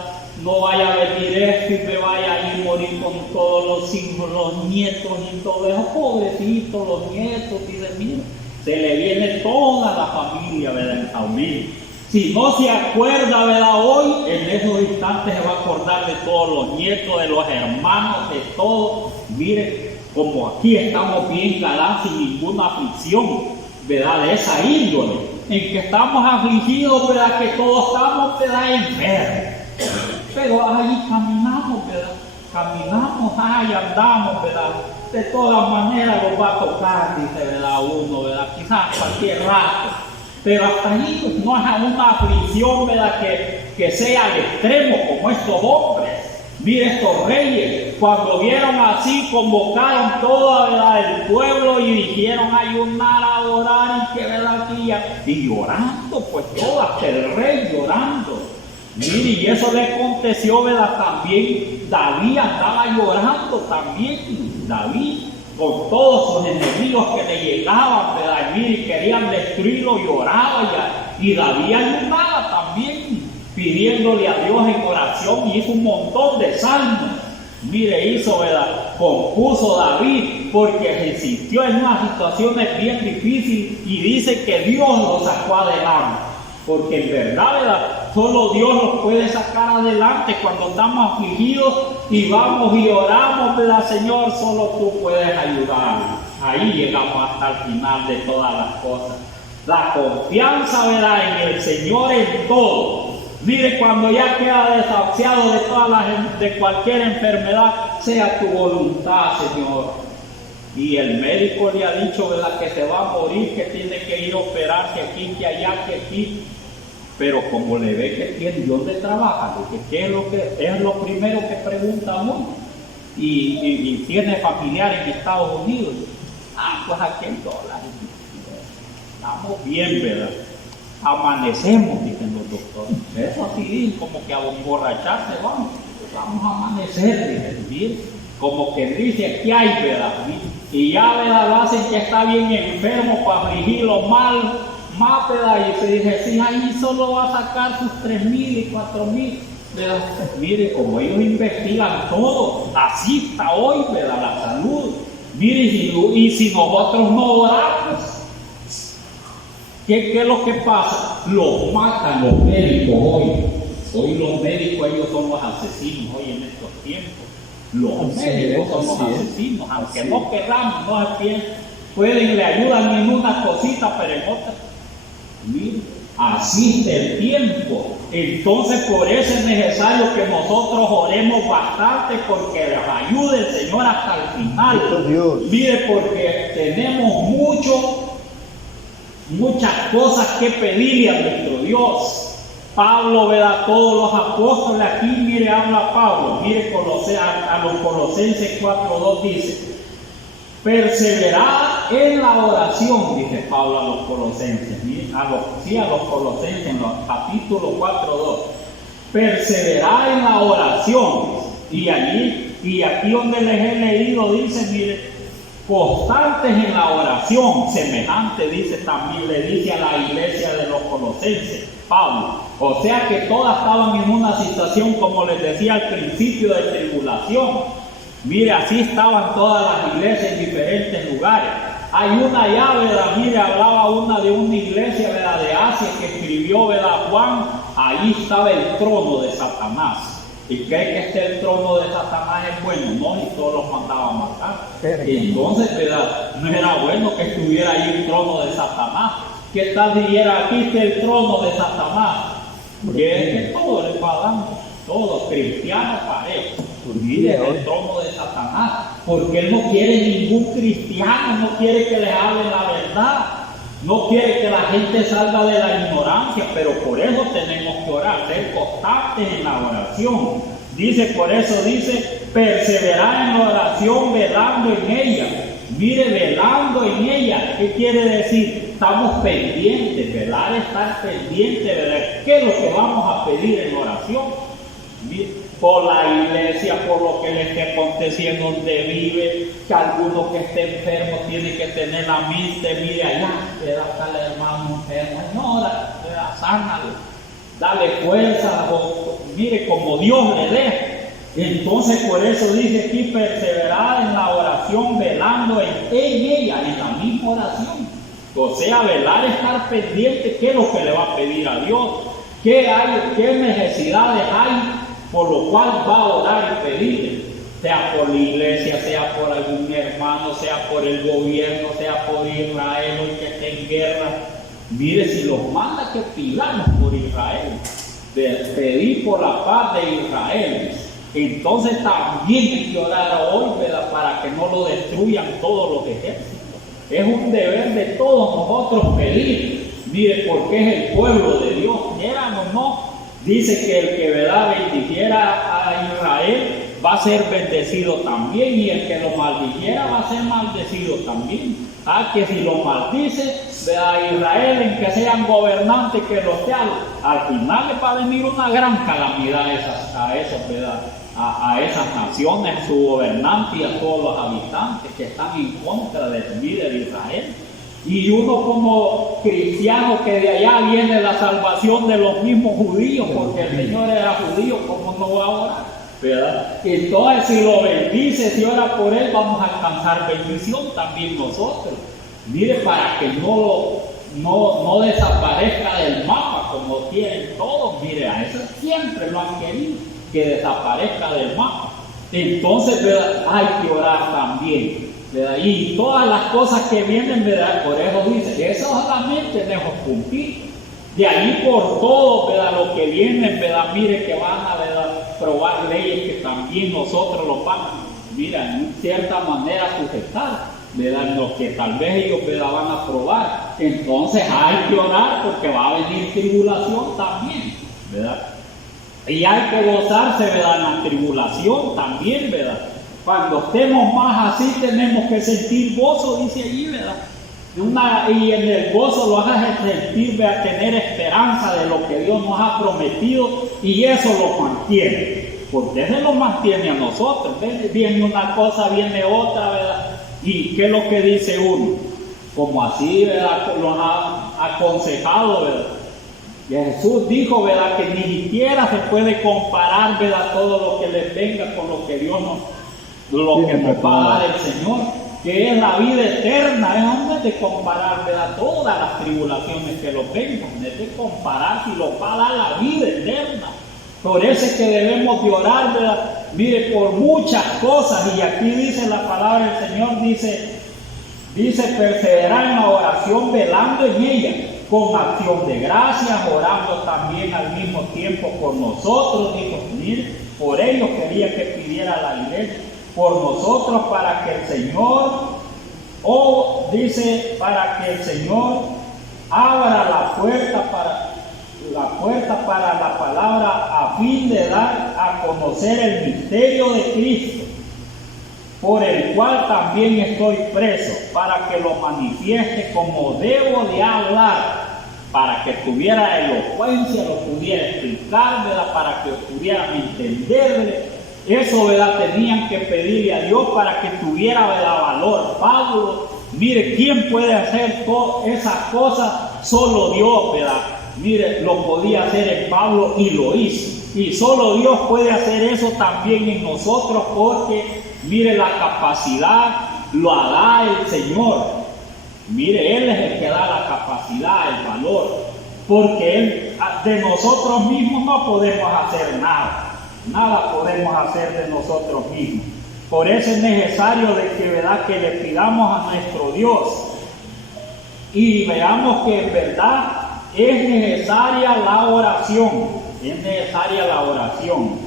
No vaya a venir esto y me vaya a ir morir con todos los hijos, los nietos y todo eso. Pobrecitos los nietos, dice, mira, se le viene toda la familia, ¿verdad? En familia. Si no se acuerda, ¿verdad? Hoy, en esos instantes se va a acordar de todos los nietos, de los hermanos, de todo. Miren, como aquí estamos bien galados sin ninguna aflicción, ¿verdad? De esa índole, en que estamos afligidos, ¿verdad? Que todos estamos, ¿verdad? Enfermos. Pero ahí caminamos, ¿verdad? Caminamos, ahí andamos, ¿verdad? De todas maneras nos va a tocar, dice, ¿verdad? Uno, ¿verdad? Quizás cualquier rato. Pero hasta ahí pues, no es una aflicción, ¿verdad? Que sea al extremo como estos hombres. Mire, estos reyes, cuando vieron así, convocaron todo, ¿verdad? El pueblo y dijeron ayunar, adorar y que, ¿verdad? Y llorando, pues todo, hasta el rey llorando. Mire, y eso le aconteció, ¿verdad? También David andaba llorando también, David, con todos sus enemigos que le llegaban, ¿verdad? Mire, querían destruirlo, lloraba y David ayunaba también, pidiéndole a Dios en oración, y hizo un montón de salmos. Mire, hizo, ¿verdad? Compuso David, porque se sintió en unas situaciones bien difíciles y dice que Dios lo sacó adelante. Porque en verdad, ¿verdad? Solo Dios nos puede sacar adelante cuando estamos afligidos y vamos y oramos, ¿verdad? Señor, solo tú puedes ayudarnos. Ahí llegamos hasta el final de todas las cosas. La confianza, ¿verdad? En el Señor en todo. Mire, cuando ya queda desahuciado de cualquier enfermedad, sea tu voluntad, Señor. Y el médico le ha dicho, ¿verdad? Que se va a morir, que tiene que ir a operar, que aquí, que allá, que aquí. Pero como le ve que tiene dónde trabaja, ¿qué es lo primero que pregunta uno? Y tiene familiares en Estados Unidos. Pues aquí en dólares. Estamos bien, ¿verdad? Amanecemos, dicen los doctores. Eso así, como que a emborracharse, vamos a amanecer, dicen, como que dice, aquí hay, ¿verdad? Y ya, ¿verdad? Lo hacen que está bien enfermo para afligirlo mal, ¿verdad? Y se dice, sí, ahí solo va a sacar sus 3,000 y 4,000, ¿verdad? Mire, como ellos investigan todo, así está hoy, ¿verdad? La salud. Mire, y si nosotros no oramos, ¿qué es lo que pasa? Los matan los médicos hoy. Hoy los médicos, ellos son los asesinos hoy en estos tiempos. Los médicos son los asesinos, aunque no queramos, no pueden, le ayudan en una cosita, pero en otra. Mire, así es el tiempo. Entonces, por eso es necesario que nosotros oremos bastante, porque nos ayude el Señor hasta el final. Mire, porque tenemos muchas cosas que pedirle a nuestro Dios. Pablo, ¿verdad? Todos los apóstoles aquí, mire, habla Pablo, mire, a los Colosenses 4:2 dice, perseverad en la oración, dice Pablo a los Colosenses, mire, a los Colosenses en los capítulos 4:2, perseverad en la oración, y aquí donde les he leído dice, mire, constantes en la oración, semejante dice también, le dice a la iglesia de los Colosenses, Pablo. O sea que todas estaban en una situación, como les decía al principio, de tribulación. Mire, así estaban todas las iglesias en diferentes lugares. Hay una allá, ¿verdad? Mire, hablaba una de una iglesia, ¿verdad? De Asia, que escribió, ¿verdad? Juan, ahí estaba el trono de Satanás. ¿Y cree que el trono de Satanás es bueno? No, y todos los mandaba a matar. Entonces, ¿verdad? No era bueno que estuviera ahí el trono de Satanás. ¿Qué tal si era aquí el trono de Satanás? Que es que todos les va dando, todos cristianos parejos. Mire, el trono de Satanás, porque él no quiere ningún cristiano, no quiere que les hable la verdad, no quiere que la gente salga de la ignorancia, pero por eso tenemos que orar, ser constantes en la oración. Por eso dice, perseverar en la oración, velando en ella. Mire, velando en ella, ¿qué quiere decir? Estamos pendientes, velar, estar pendientes, ¿verdad? ¿Qué es lo que vamos a pedir en oración? Por la iglesia, por lo que le esté aconteciendo donde vive, que alguno que esté enfermo tiene que tener la mente, mire allá, ¿verdad? Está el hermano enfermo, señora, sánalo, dale fuerza, mire, como Dios le dé. Entonces por eso dice aquí, perseverar en la oración, velando en ella, en la misma oración. O sea, velar, estar pendiente, qué es lo que le va a pedir a Dios, qué necesidades hay, por lo cual va a orar y pedirle, sea por la iglesia, sea por algún hermano, sea por el gobierno, sea por Israel, o el que esté en guerra. Mire, si los manda que pidamos por Israel, de pedir por la paz de Israel. Entonces también hay que orar hoy, ¿verdad?, para que no lo destruyan todos los ejércitos. Es un deber de todos nosotros pedir. Mire, porque es el pueblo de Dios, quieran o no. Dice que el que, ¿verdad?, bendijera a Israel va a ser bendecido también, y el que lo maldijera va a ser maldecido también. Que si lo maldice a Israel, en que sean gobernantes, que lo sean, al final le va a venir una gran calamidad a esas naciones, su gobernante y a todos los habitantes que están en contra de Israel. Y uno como cristiano, que de allá viene la salvación de los mismos judíos, porque el Señor era judío, ¿cómo no va a orar? ¿Verdad? Entonces, si lo bendice, si ora por él, vamos a alcanzar bendición también nosotros. Mire, para que no desaparezca del mapa como quieren todos. Mire, a eso siempre lo han querido, que desaparezca del mapa. Entonces, ¿verdad?, hay que orar también, ¿verdad? Y todas las cosas que vienen, ¿verdad?, por eso dice, eso solamente tenemos que cumplir. De ahí por todo, ¿verdad?, lo que vienen, ¿verdad?, mire, que van a, ¿verdad?, probar leyes que también nosotros los van a, mira, en cierta manera sujetar, ¿verdad?, lo que tal vez ellos, ¿verdad?, van a probar. Entonces hay que orar, porque va a venir tribulación también, ¿verdad? Y hay que gozarse, ¿verdad?, en la tribulación también, ¿verdad? Cuando estemos más así, tenemos que sentir gozo, dice allí, ¿verdad? Y en el gozo lo hagas sentir, a tener esperanza de lo que Dios nos ha prometido, y eso lo mantiene, porque eso lo mantiene a nosotros. Viene una cosa, viene otra, ¿verdad? Y ¿qué es lo que dice uno? Como así, ¿verdad?, los ha aconsejado, ¿verdad? Y Jesús dijo, ¿verdad?, que ni siquiera se puede comparar, ¿verdad?, todo lo que les venga con lo que Dios nos va a dar el Señor, que es la vida eterna. Es donde de comparar, ¿verdad?, todas las tribulaciones que los vengan, es de comparar si los va a dar la vida eterna. Por eso es que debemos de orar, ¿verdad?, mire, por muchas cosas. Y aquí dice la palabra del Señor, dice perseverar en la oración, velando en ella, con acción de gracias, orando también al mismo tiempo por nosotros. Dijo, mire, por ellos quería que pidiera la iglesia, por nosotros, para que el Señor, para que el Señor abra la puerta para la palabra, a fin de dar a conocer el misterio de Cristo, por el cual también estoy preso, para que lo manifieste como debo de hablar, para que tuviera elocuencia, lo pudiera explicar, ¿verdad?, para que pudieran entenderle. Eso, ¿verdad?, tenían que pedirle a Dios para que tuviera, ¿verdad?, valor. Pablo, mire, ¿quién puede hacer todas esas cosas? Solo Dios, ¿verdad? Mire, lo podía hacer en Pablo y lo hizo. Y solo Dios puede hacer eso también en nosotros, porque, mire, la capacidad lo da el Señor. Mire, Él es el que da la capacidad, el valor, porque de nosotros mismos no podemos hacer nada. Nada podemos hacer de nosotros mismos. Por eso es necesario de que, ¿verdad?, que le pidamos a nuestro Dios, y veamos que en verdad es necesaria la oración. Es necesaria la oración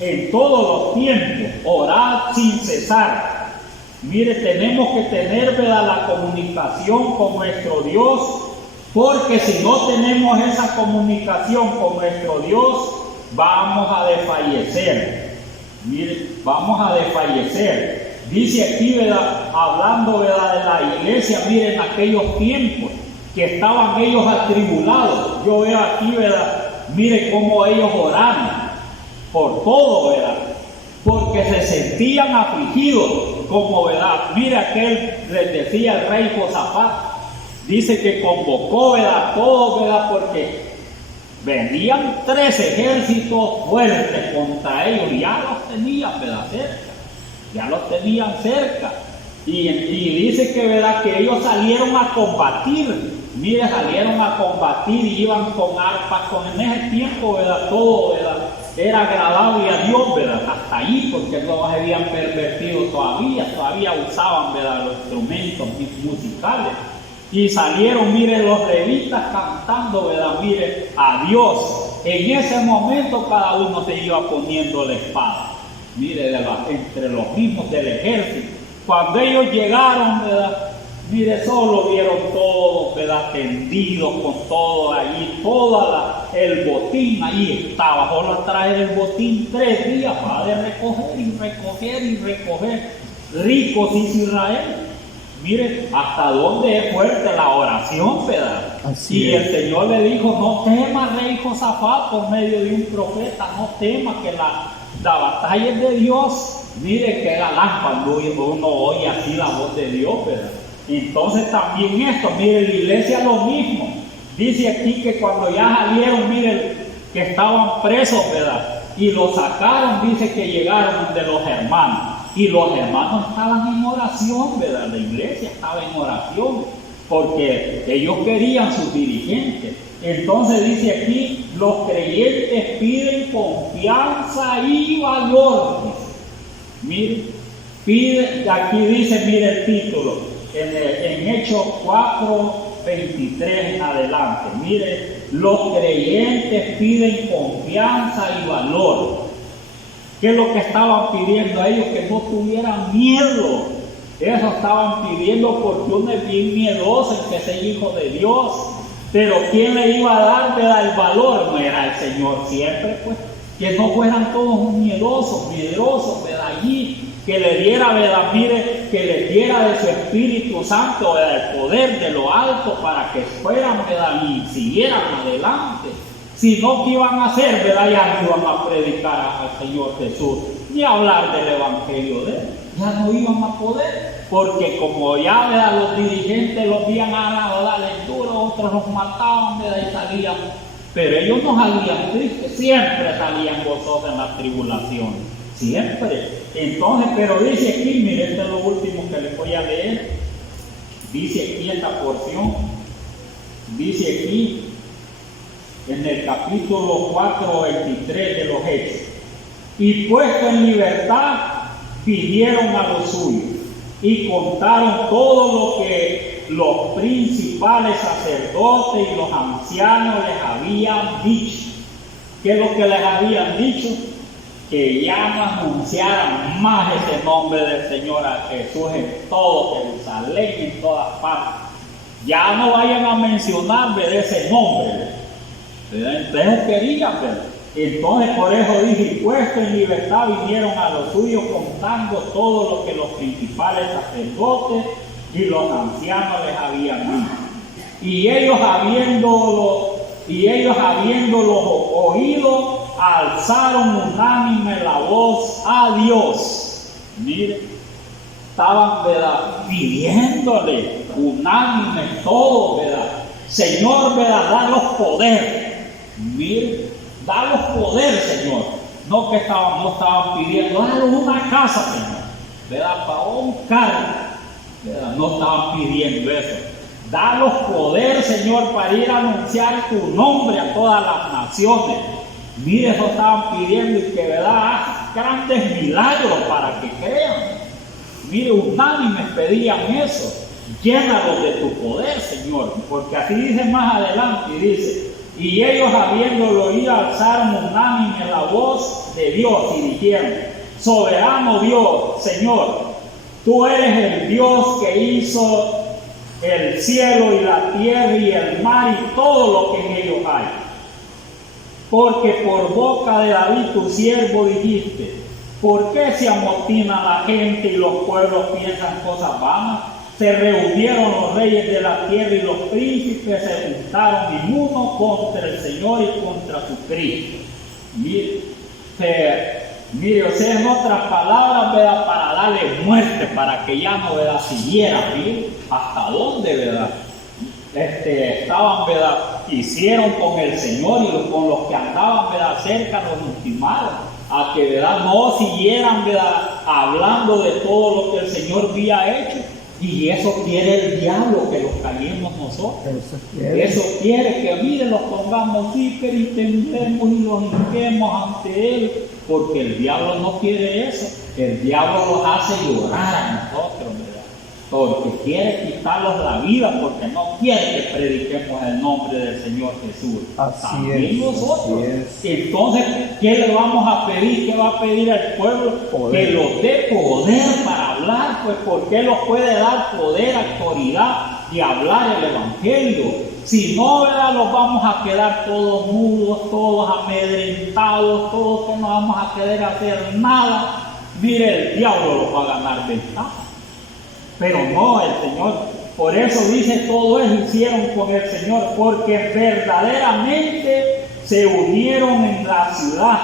en todos los tiempos. Orar sin cesar. Mire, tenemos que tener, ¿verdad?, la comunicación con nuestro Dios, porque si no tenemos esa comunicación con nuestro Dios, vamos a desfallecer. Mire, vamos a desfallecer. Dice aquí, ¿verdad?, hablando, ¿verdad?, de la iglesia, miren, en aquellos tiempos que estaban ellos atribulados. Yo veo aquí, ¿verdad?, mire cómo ellos oraban por todo, ¿verdad?, porque se sentían afligidos, como, ¿verdad?, mire, aquel les decía el rey Josafat, dice que convocó, ¿verdad?, todos, ¿verdad?, porque venían 3 ejércitos fuertes contra ellos, ya los tenían, ¿verdad?, cerca, ya los tenían cerca. Y dice que, ¿verdad?, que ellos salieron a combatir. Mire, salieron a combatir y iban con arpas, en ese tiempo, ¿verdad?, todo, ¿verdad?, era agradable a Dios, ¿verdad?, hasta ahí, porque no se habían pervertido todavía usaban, ¿verdad?, los instrumentos musicales. Y salieron, mire, los levitas cantando, ¿verdad?, mire, a Dios. En ese momento cada uno se iba poniendo la espada, mire, entre los mismos del ejército. Cuando ellos llegaron, ¿verdad?, mire, solo vieron todos, ¿verdad?, tendidos con todo allí, el botín ahí estaba. Solo traer el botín 3 días para de recoger y recoger y recoger. Ricos dice Israel. Mire, hasta dónde es fuerte la oración, ¿verdad? Así es. El Señor le dijo, no temas, rey Josafat, por medio de un profeta, no temas, que la batalla es de Dios. Mire que galán cuando uno oye así la voz de Dios, ¿verdad? Entonces también esto, mire, la iglesia lo mismo. Dice aquí que cuando ya salieron, miren, que estaban presos, ¿verdad?, y los sacaron, dice que llegaron de los hermanos. Y los hermanos estaban en oración, ¿verdad? La iglesia estaba en oración, porque ellos querían sus dirigentes. Entonces dice aquí, los creyentes piden confianza y valor. Mire, aquí dice, mire el título, en Hechos 4:23 en adelante. Mire, los creyentes piden confianza y valor. ¿Qué es lo que estaban pidiendo a ellos? Que no tuvieran miedo. Eso estaban pidiendo, porque uno es bien miedoso en que sea hijo de Dios. Pero ¿quién le iba a dar, ¿verdad?, el valor? No era el Señor siempre, pues. Que no fueran todos medrosos, ¿verdad?, allí. Que le diera, ¿verdad?, mire, que les diera de su Espíritu Santo, ¿verdad?, el poder de lo alto, para que fueran, ¿verdad?, y siguieran adelante. Si no, ¿qué iban a hacer, verdad? Ya no iban a predicar al Señor Jesús, ni a hablar del Evangelio de Él. Ya no iban a poder, porque como ya, ¿verdad?, los dirigentes los habían agarrado la lectura, otros los mataban, ¿verdad?, y salían. Pero ellos no salían tristes, siempre salían gozosos en la tribulación, siempre. Entonces, pero dice aquí, mire, esto es lo último que les voy a leer. Dice aquí esta porción, dice aquí, en el capítulo 4:23 de los Hechos: y puesto en libertad, pidieron a los suyos y contaron todo lo que los principales sacerdotes y los ancianos les habían dicho. ¿Qué es lo que les habían dicho? Que ya no anunciaran más ese nombre del Señor a Jesús en todo Jerusalén y en todas partes. Ya no vayan a mencionar de ese nombre, ¿verdad? Entonces querían, ¿verdad? Entonces por eso dije, puesto en libertad, vinieron a los suyos contando todo lo que los principales sacerdotes y los ancianos les habían dicho. Y ellos habiéndolo oído, alzaron unánime la voz a Dios. Mire, estaban, ¿verdad?, pidiéndole unánime todo, ¿verdad? Señor, ¿verdad?, danos poder. Mire, danos poder, Señor. No estaban pidiendo, danos una casa, Señor, ¿verdad?, para un carro, ¿verdad? No estaban pidiendo eso. Danos poder, Señor, para ir a anunciar tu nombre a todas las naciones. Mire, eso estaban pidiendo, y que, ¿verdad?, haz grandes milagros para que crean. Mire, unánimes pedían eso. Llénalos de tu poder, Señor, porque así dice más adelante, y dice, y ellos habiéndolo oído, alzaron unánime la voz de Dios y dijeron: soberano Dios, Señor, tú eres el Dios que hizo el cielo y la tierra y el mar y todo lo que en ellos hay. Porque por boca de David tu siervo dijiste: ¿por qué se amotina la gente y los pueblos piensan cosas vanas? Se reunieron los reyes de la tierra y los príncipes se juntaron en uno contra el Señor y contra su Cristo. Mire, o sea, en otras palabras, ¿verdad?, para darle muerte, para que ya no, ¿verdad?, siguiera, mire, hasta dónde, ¿verdad? estaban, ¿verdad? Hicieron con el Señor y con los que andaban, ¿verdad? Cerca, los ultimaron a que, ¿verdad? No siguieran, ¿verdad? Hablando de todo lo que el Señor había hecho. Y eso quiere el diablo, que los callemos nosotros. Eso quiere que, mire, los pongamos hiper y temblemos y los hinquemos ante Él, porque el diablo no quiere eso. El diablo los hace llorar a nosotros, ¿verdad? Porque quiere quitarlos la vida, porque no quiere que prediquemos el nombre del Señor Jesús. También nosotros. Entonces, ¿qué le vamos a pedir? ¿Qué va a pedir el pueblo? Que los dé poder para hablar, pues porque Él los puede dar poder, autoridad de hablar el Evangelio. Si no, ¿verdad? Los vamos a quedar todos mudos, todos amedrentados, todos que no vamos a querer hacer nada. Mire, el diablo los va a ganar ventaja. Pero no, el Señor, por eso dice, todo eso hicieron con el Señor, porque verdaderamente se unieron en la ciudad,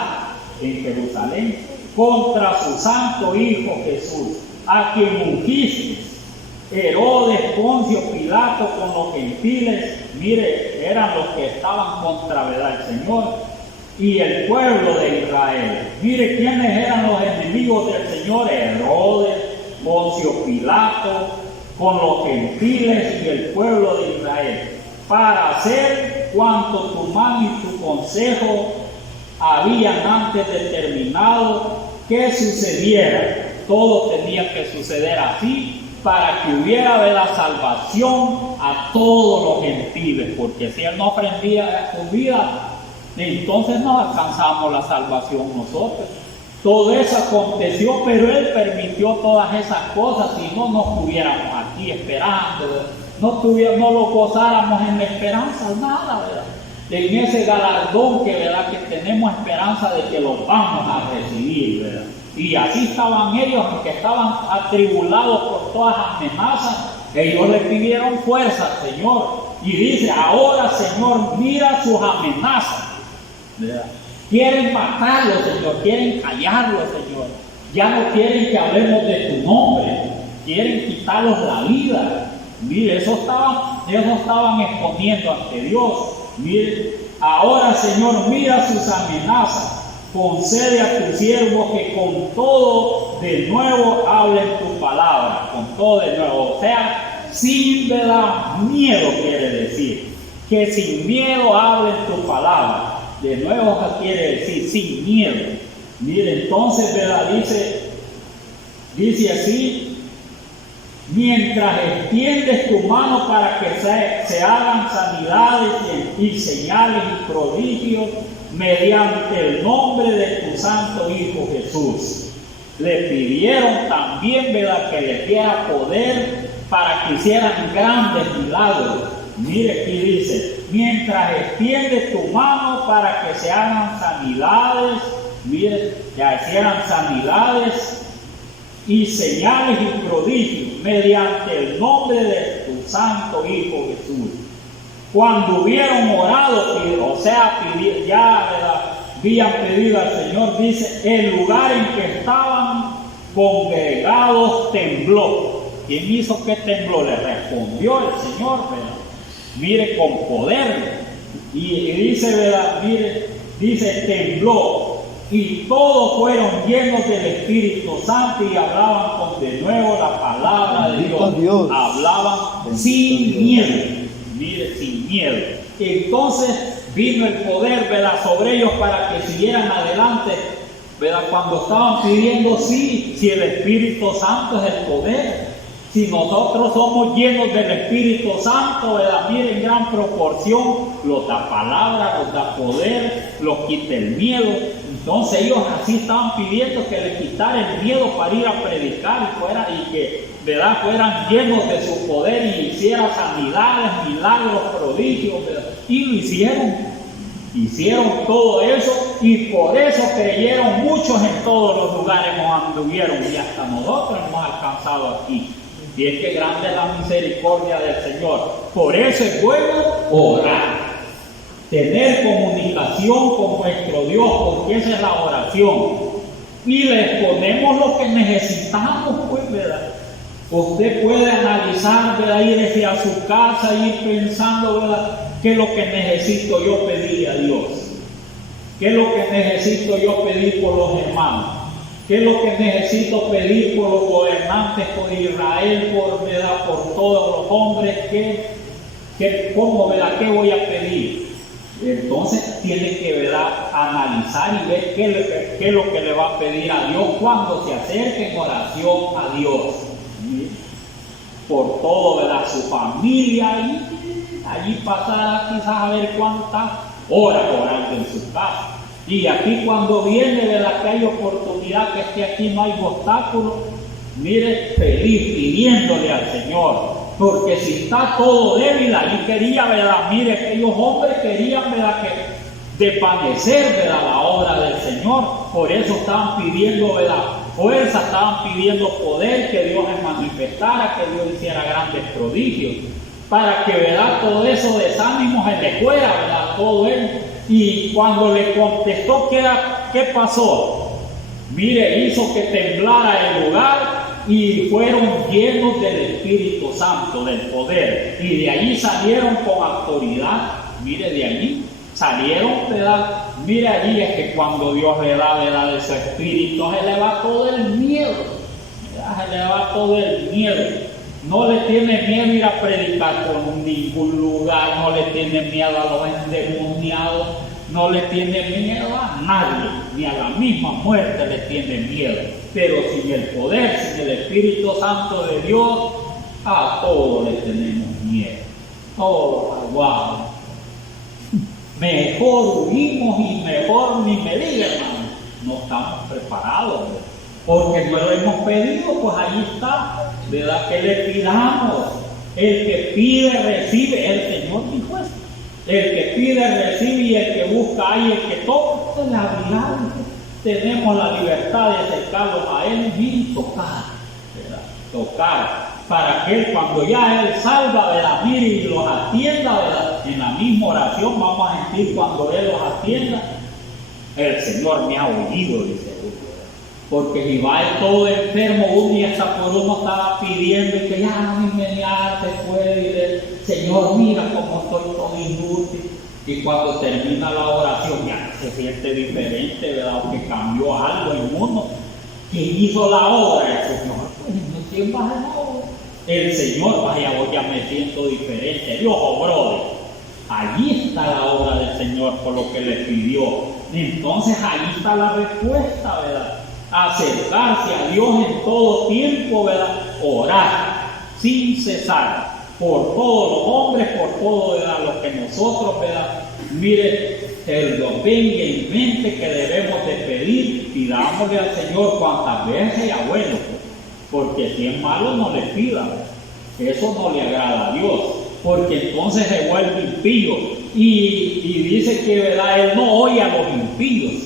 en Jerusalén, contra su santo Hijo Jesús, a quien ungiste. Herodes, Poncio, Pilato, con los gentiles, mire, eran los que estaban contra, ¿verdad?, el Señor, y el pueblo de Israel. Mire quiénes eran los enemigos del Señor: Herodes, Poncio Pilato, con los gentiles y el pueblo de Israel, para hacer cuanto tu mano y tu consejo habían antes determinado que sucediera. Todo tenía que suceder así para que hubiera de la salvación a todos los gentiles, porque si Él no aprendía su vida, entonces no alcanzamos la salvación nosotros. Todo eso aconteció, pero Él permitió todas esas cosas, si no, no estuviéramos aquí esperando, no lo gozáramos en la esperanza, nada, ¿verdad? En ese galardón que, ¿verdad?, que tenemos esperanza de que lo vamos a recibir, ¿verdad? Y así estaban ellos, aunque estaban atribulados por todas las amenazas, ellos le pidieron fuerza al Señor. Y dice: ahora, Señor, mira sus amenazas, ¿verdad? Quieren matarlo, Señor, quieren callarlo, Señor. Ya no quieren que hablemos de tu nombre, quieren quitarlos la vida. Mire, eso estaban exponiendo ante Dios. Mire, ahora, Señor, mira sus amenazas. Concede a tus siervos que con todo de nuevo hablen tu palabra, con todo de nuevo. O sea, sin, ¿verdad?, miedo, quiere decir. Que sin miedo hablen tu palabra. De nuevo quiere decir sin miedo. Mire, entonces, ¿verdad?, dice así: mientras extiendes tu mano para que se hagan sanidades y señales y prodigios mediante el nombre de tu santo Hijo Jesús. Le pidieron también, ¿verdad?, que les diera poder para que hicieran grandes milagros. Mire, aquí dice: mientras extiendes tu mano para que se hagan sanidades, mire, que hicieran sanidades y señales y prodigios mediante el nombre de tu santo Hijo Jesús. Cuando hubieron orado, o sea, ya, ¿verdad?, habían pedido al Señor, dice: el lugar en que estaban congregados tembló. ¿Quién hizo que tembló? Le respondió el Señor, ¿verdad? Mire, con poder. Y dice, ¿verdad?, mire, dice: tembló. Y todos fueron llenos del Espíritu Santo y hablaban de nuevo la palabra de Dios. Hablaban sin miedo. Mire, sin miedo. Entonces vino el poder, ¿verdad?, sobre ellos para que siguieran adelante, ¿verdad? Cuando estaban pidiendo, si el Espíritu Santo es el poder. Si nosotros somos llenos del Espíritu Santo, ¿verdad?, mire, en gran proporción, los da palabra, los da poder, los quita el miedo. Entonces ellos así estaban pidiendo que le quitara el miedo para ir a predicar y que, ¿verdad?, fueran llenos de su poder y hicieran sanidades, milagros, prodigios, ¿verdad? Y lo hicieron todo eso, y por eso creyeron muchos en todos los lugares donde anduvieron, y hasta nosotros hemos alcanzado aquí. Y es que grande es la misericordia del Señor. Por eso es bueno orar, tener comunicación con nuestro Dios, porque esa es la oración. Y le ponemos lo que necesitamos, pues, ¿verdad? Usted puede analizar, ¿verdad? Ir a su casa, ir pensando, ¿verdad? ¿Qué es lo que necesito yo pedir a Dios? ¿Qué es lo que necesito yo pedir por los hermanos? ¿Qué es lo que necesito pedir por los gobernantes, por Israel, ¿verdad? Por todos los hombres? ¿Cómo, ¿verdad? ¿Qué voy a pedir? Entonces tiene que, ¿verdad? Analizar y ver qué es lo que le va a pedir a Dios cuando se acerque en oración a Dios. Por todo, ¿verdad? Su familia, y allí pasará quizás a ver cuántas horas orando en su casa. Y aquí cuando viene, ¿verdad? Que hay oportunidad, que esté aquí, no hay obstáculo, mire, feliz pidiéndole al Señor. Porque si está todo débil, allí quería, ¿verdad? Mire, aquellos hombres querían, ¿verdad? Que desvanecer, ¿verdad? La obra del Señor. Por eso estaban pidiendo, ¿verdad? Fuerza, estaban pidiendo poder, que Dios les manifestara, que Dios hiciera grandes prodigios, para que, ¿verdad? Todo eso desánimo se le fuera, ¿verdad? Todo él. Y cuando le contestó, ¿qué pasó? Mire, hizo que temblara el lugar y fueron llenos del Espíritu Santo, del poder. Y de allí salieron con autoridad. Mire, de allí salieron, ¿verdad? Mire, allí es que cuando Dios le da, ¿verdad? De su Espíritu, se le va todo el miedo, ¿verdad? Se le va todo el miedo. No le tiene miedo ir a predicar por ningún lugar, no le tiene miedo a los endemoniados, no le tiene miedo a nadie, ni a la misma muerte le tiene miedo. Pero sin el poder, sin el Espíritu Santo de Dios, a todos le tenemos miedo. Todos aguados. Mejor huimos y mejor ni me diga, hermano. No estamos preparados, ¿verdad? Porque no lo hemos pedido, pues ahí está, ¿verdad? Que le pidamos. El que pide, recibe. El Señor dijo eso. El que pide, recibe, y el que busca, y el que toca, se le abrirá. Tenemos la libertad de acercarlos a Él y tocar, ¿verdad? Tocar, para que Él, cuando ya Él salva, ¿verdad? Mire y los atienda, ¿verdad? En la misma oración vamos a sentir cuando Él los atienda, el Señor me ha oído, dice uno. Porque si va el todo enfermo, uno y hasta por uno estaba pidiendo y que ya no me se puede, y el Señor, mira cómo estoy todo inútil. Y cuando termina la oración ya se siente diferente, ¿verdad? Que cambió algo en uno. ¿Quién hizo la obra? El Señor. Pues no, ¿quién va a la obra? El Señor. Vaya, hoy ya me siento diferente. Dios obró. Allí está la obra del Señor por lo que le pidió. Entonces allí está la respuesta, ¿verdad? Acercarse a Dios en todo tiempo, ¿verdad? Orar sin cesar. Por todos los hombres, por todo, ¿verdad? Lo que nosotros, ¿verdad? Mire, lo tenga en mente que debemos de pedir, pidámosle al Señor cuantas veces y abuelo, porque si es malo no le pida, eso no le agrada a Dios, porque entonces se vuelve impío, y dice que, ¿verdad? Él no oye a los impíos,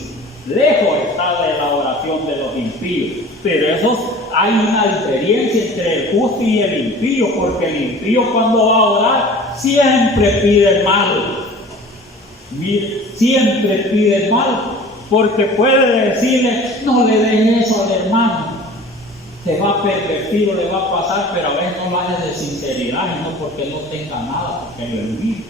lejos está de la oración de los impíos, pero eso hay una diferencia entre el justo y el impío, porque el impío cuando va a orar siempre pide mal. Mire, siempre pide mal, porque puede decirle, no le den eso al hermano, se va a pervertir o le va a pasar, pero a veces no lo hace de sinceridad, y no porque no tenga nada, porque lo olvida.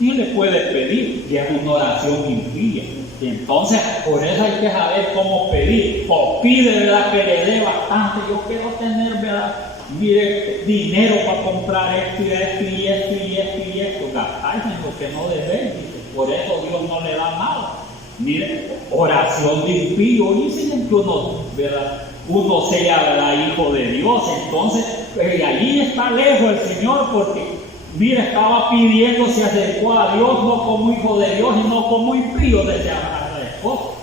Y le puede pedir, y es una oración impía. Y entonces, por eso hay que saber cómo pedir. O pide, ¿verdad? Que le dé bastante. Yo quiero tener, ¿verdad? Mire, dinero para comprar esto y esto y esto y esto y esto. Gastarse en lo que no debe. Por eso Dios no le da nada. Mire, oración de impío. Dicen que uno, ¿verdad? Uno sea, ¿verdad? Hijo de Dios. Entonces, allí está lejos el Señor, porque mira, estaba pidiendo, se acercó a Dios no como hijo de Dios, sino como impío de Dios.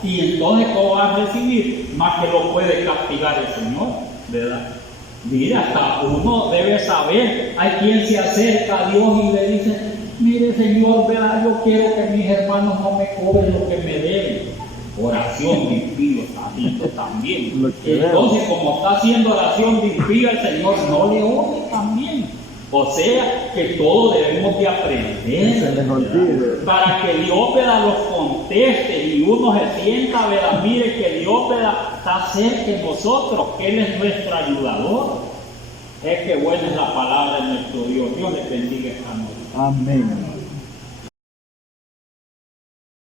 Y entonces, ¿cómo va a recibir? Más que lo puede castigar el Señor, ¿verdad? Mira, hasta uno debe saber, hay quien se acerca a Dios y le dice, mire Señor, ¿verdad? Yo quiero que mis hermanos no me cobren lo que me deben. Oración de impío también. Entonces, como está haciendo oración de impío, el Señor no le oye también. O sea, que todos debemos de aprender, para que Dios, ¿verdad? Los conteste y uno se sienta, ¿verdad? Mire que Dios, ¿verdad? Está cerca de nosotros, que Él es nuestro ayudador. Es que buena es la palabra de nuestro Dios. Dios les bendiga esta noche. Amén.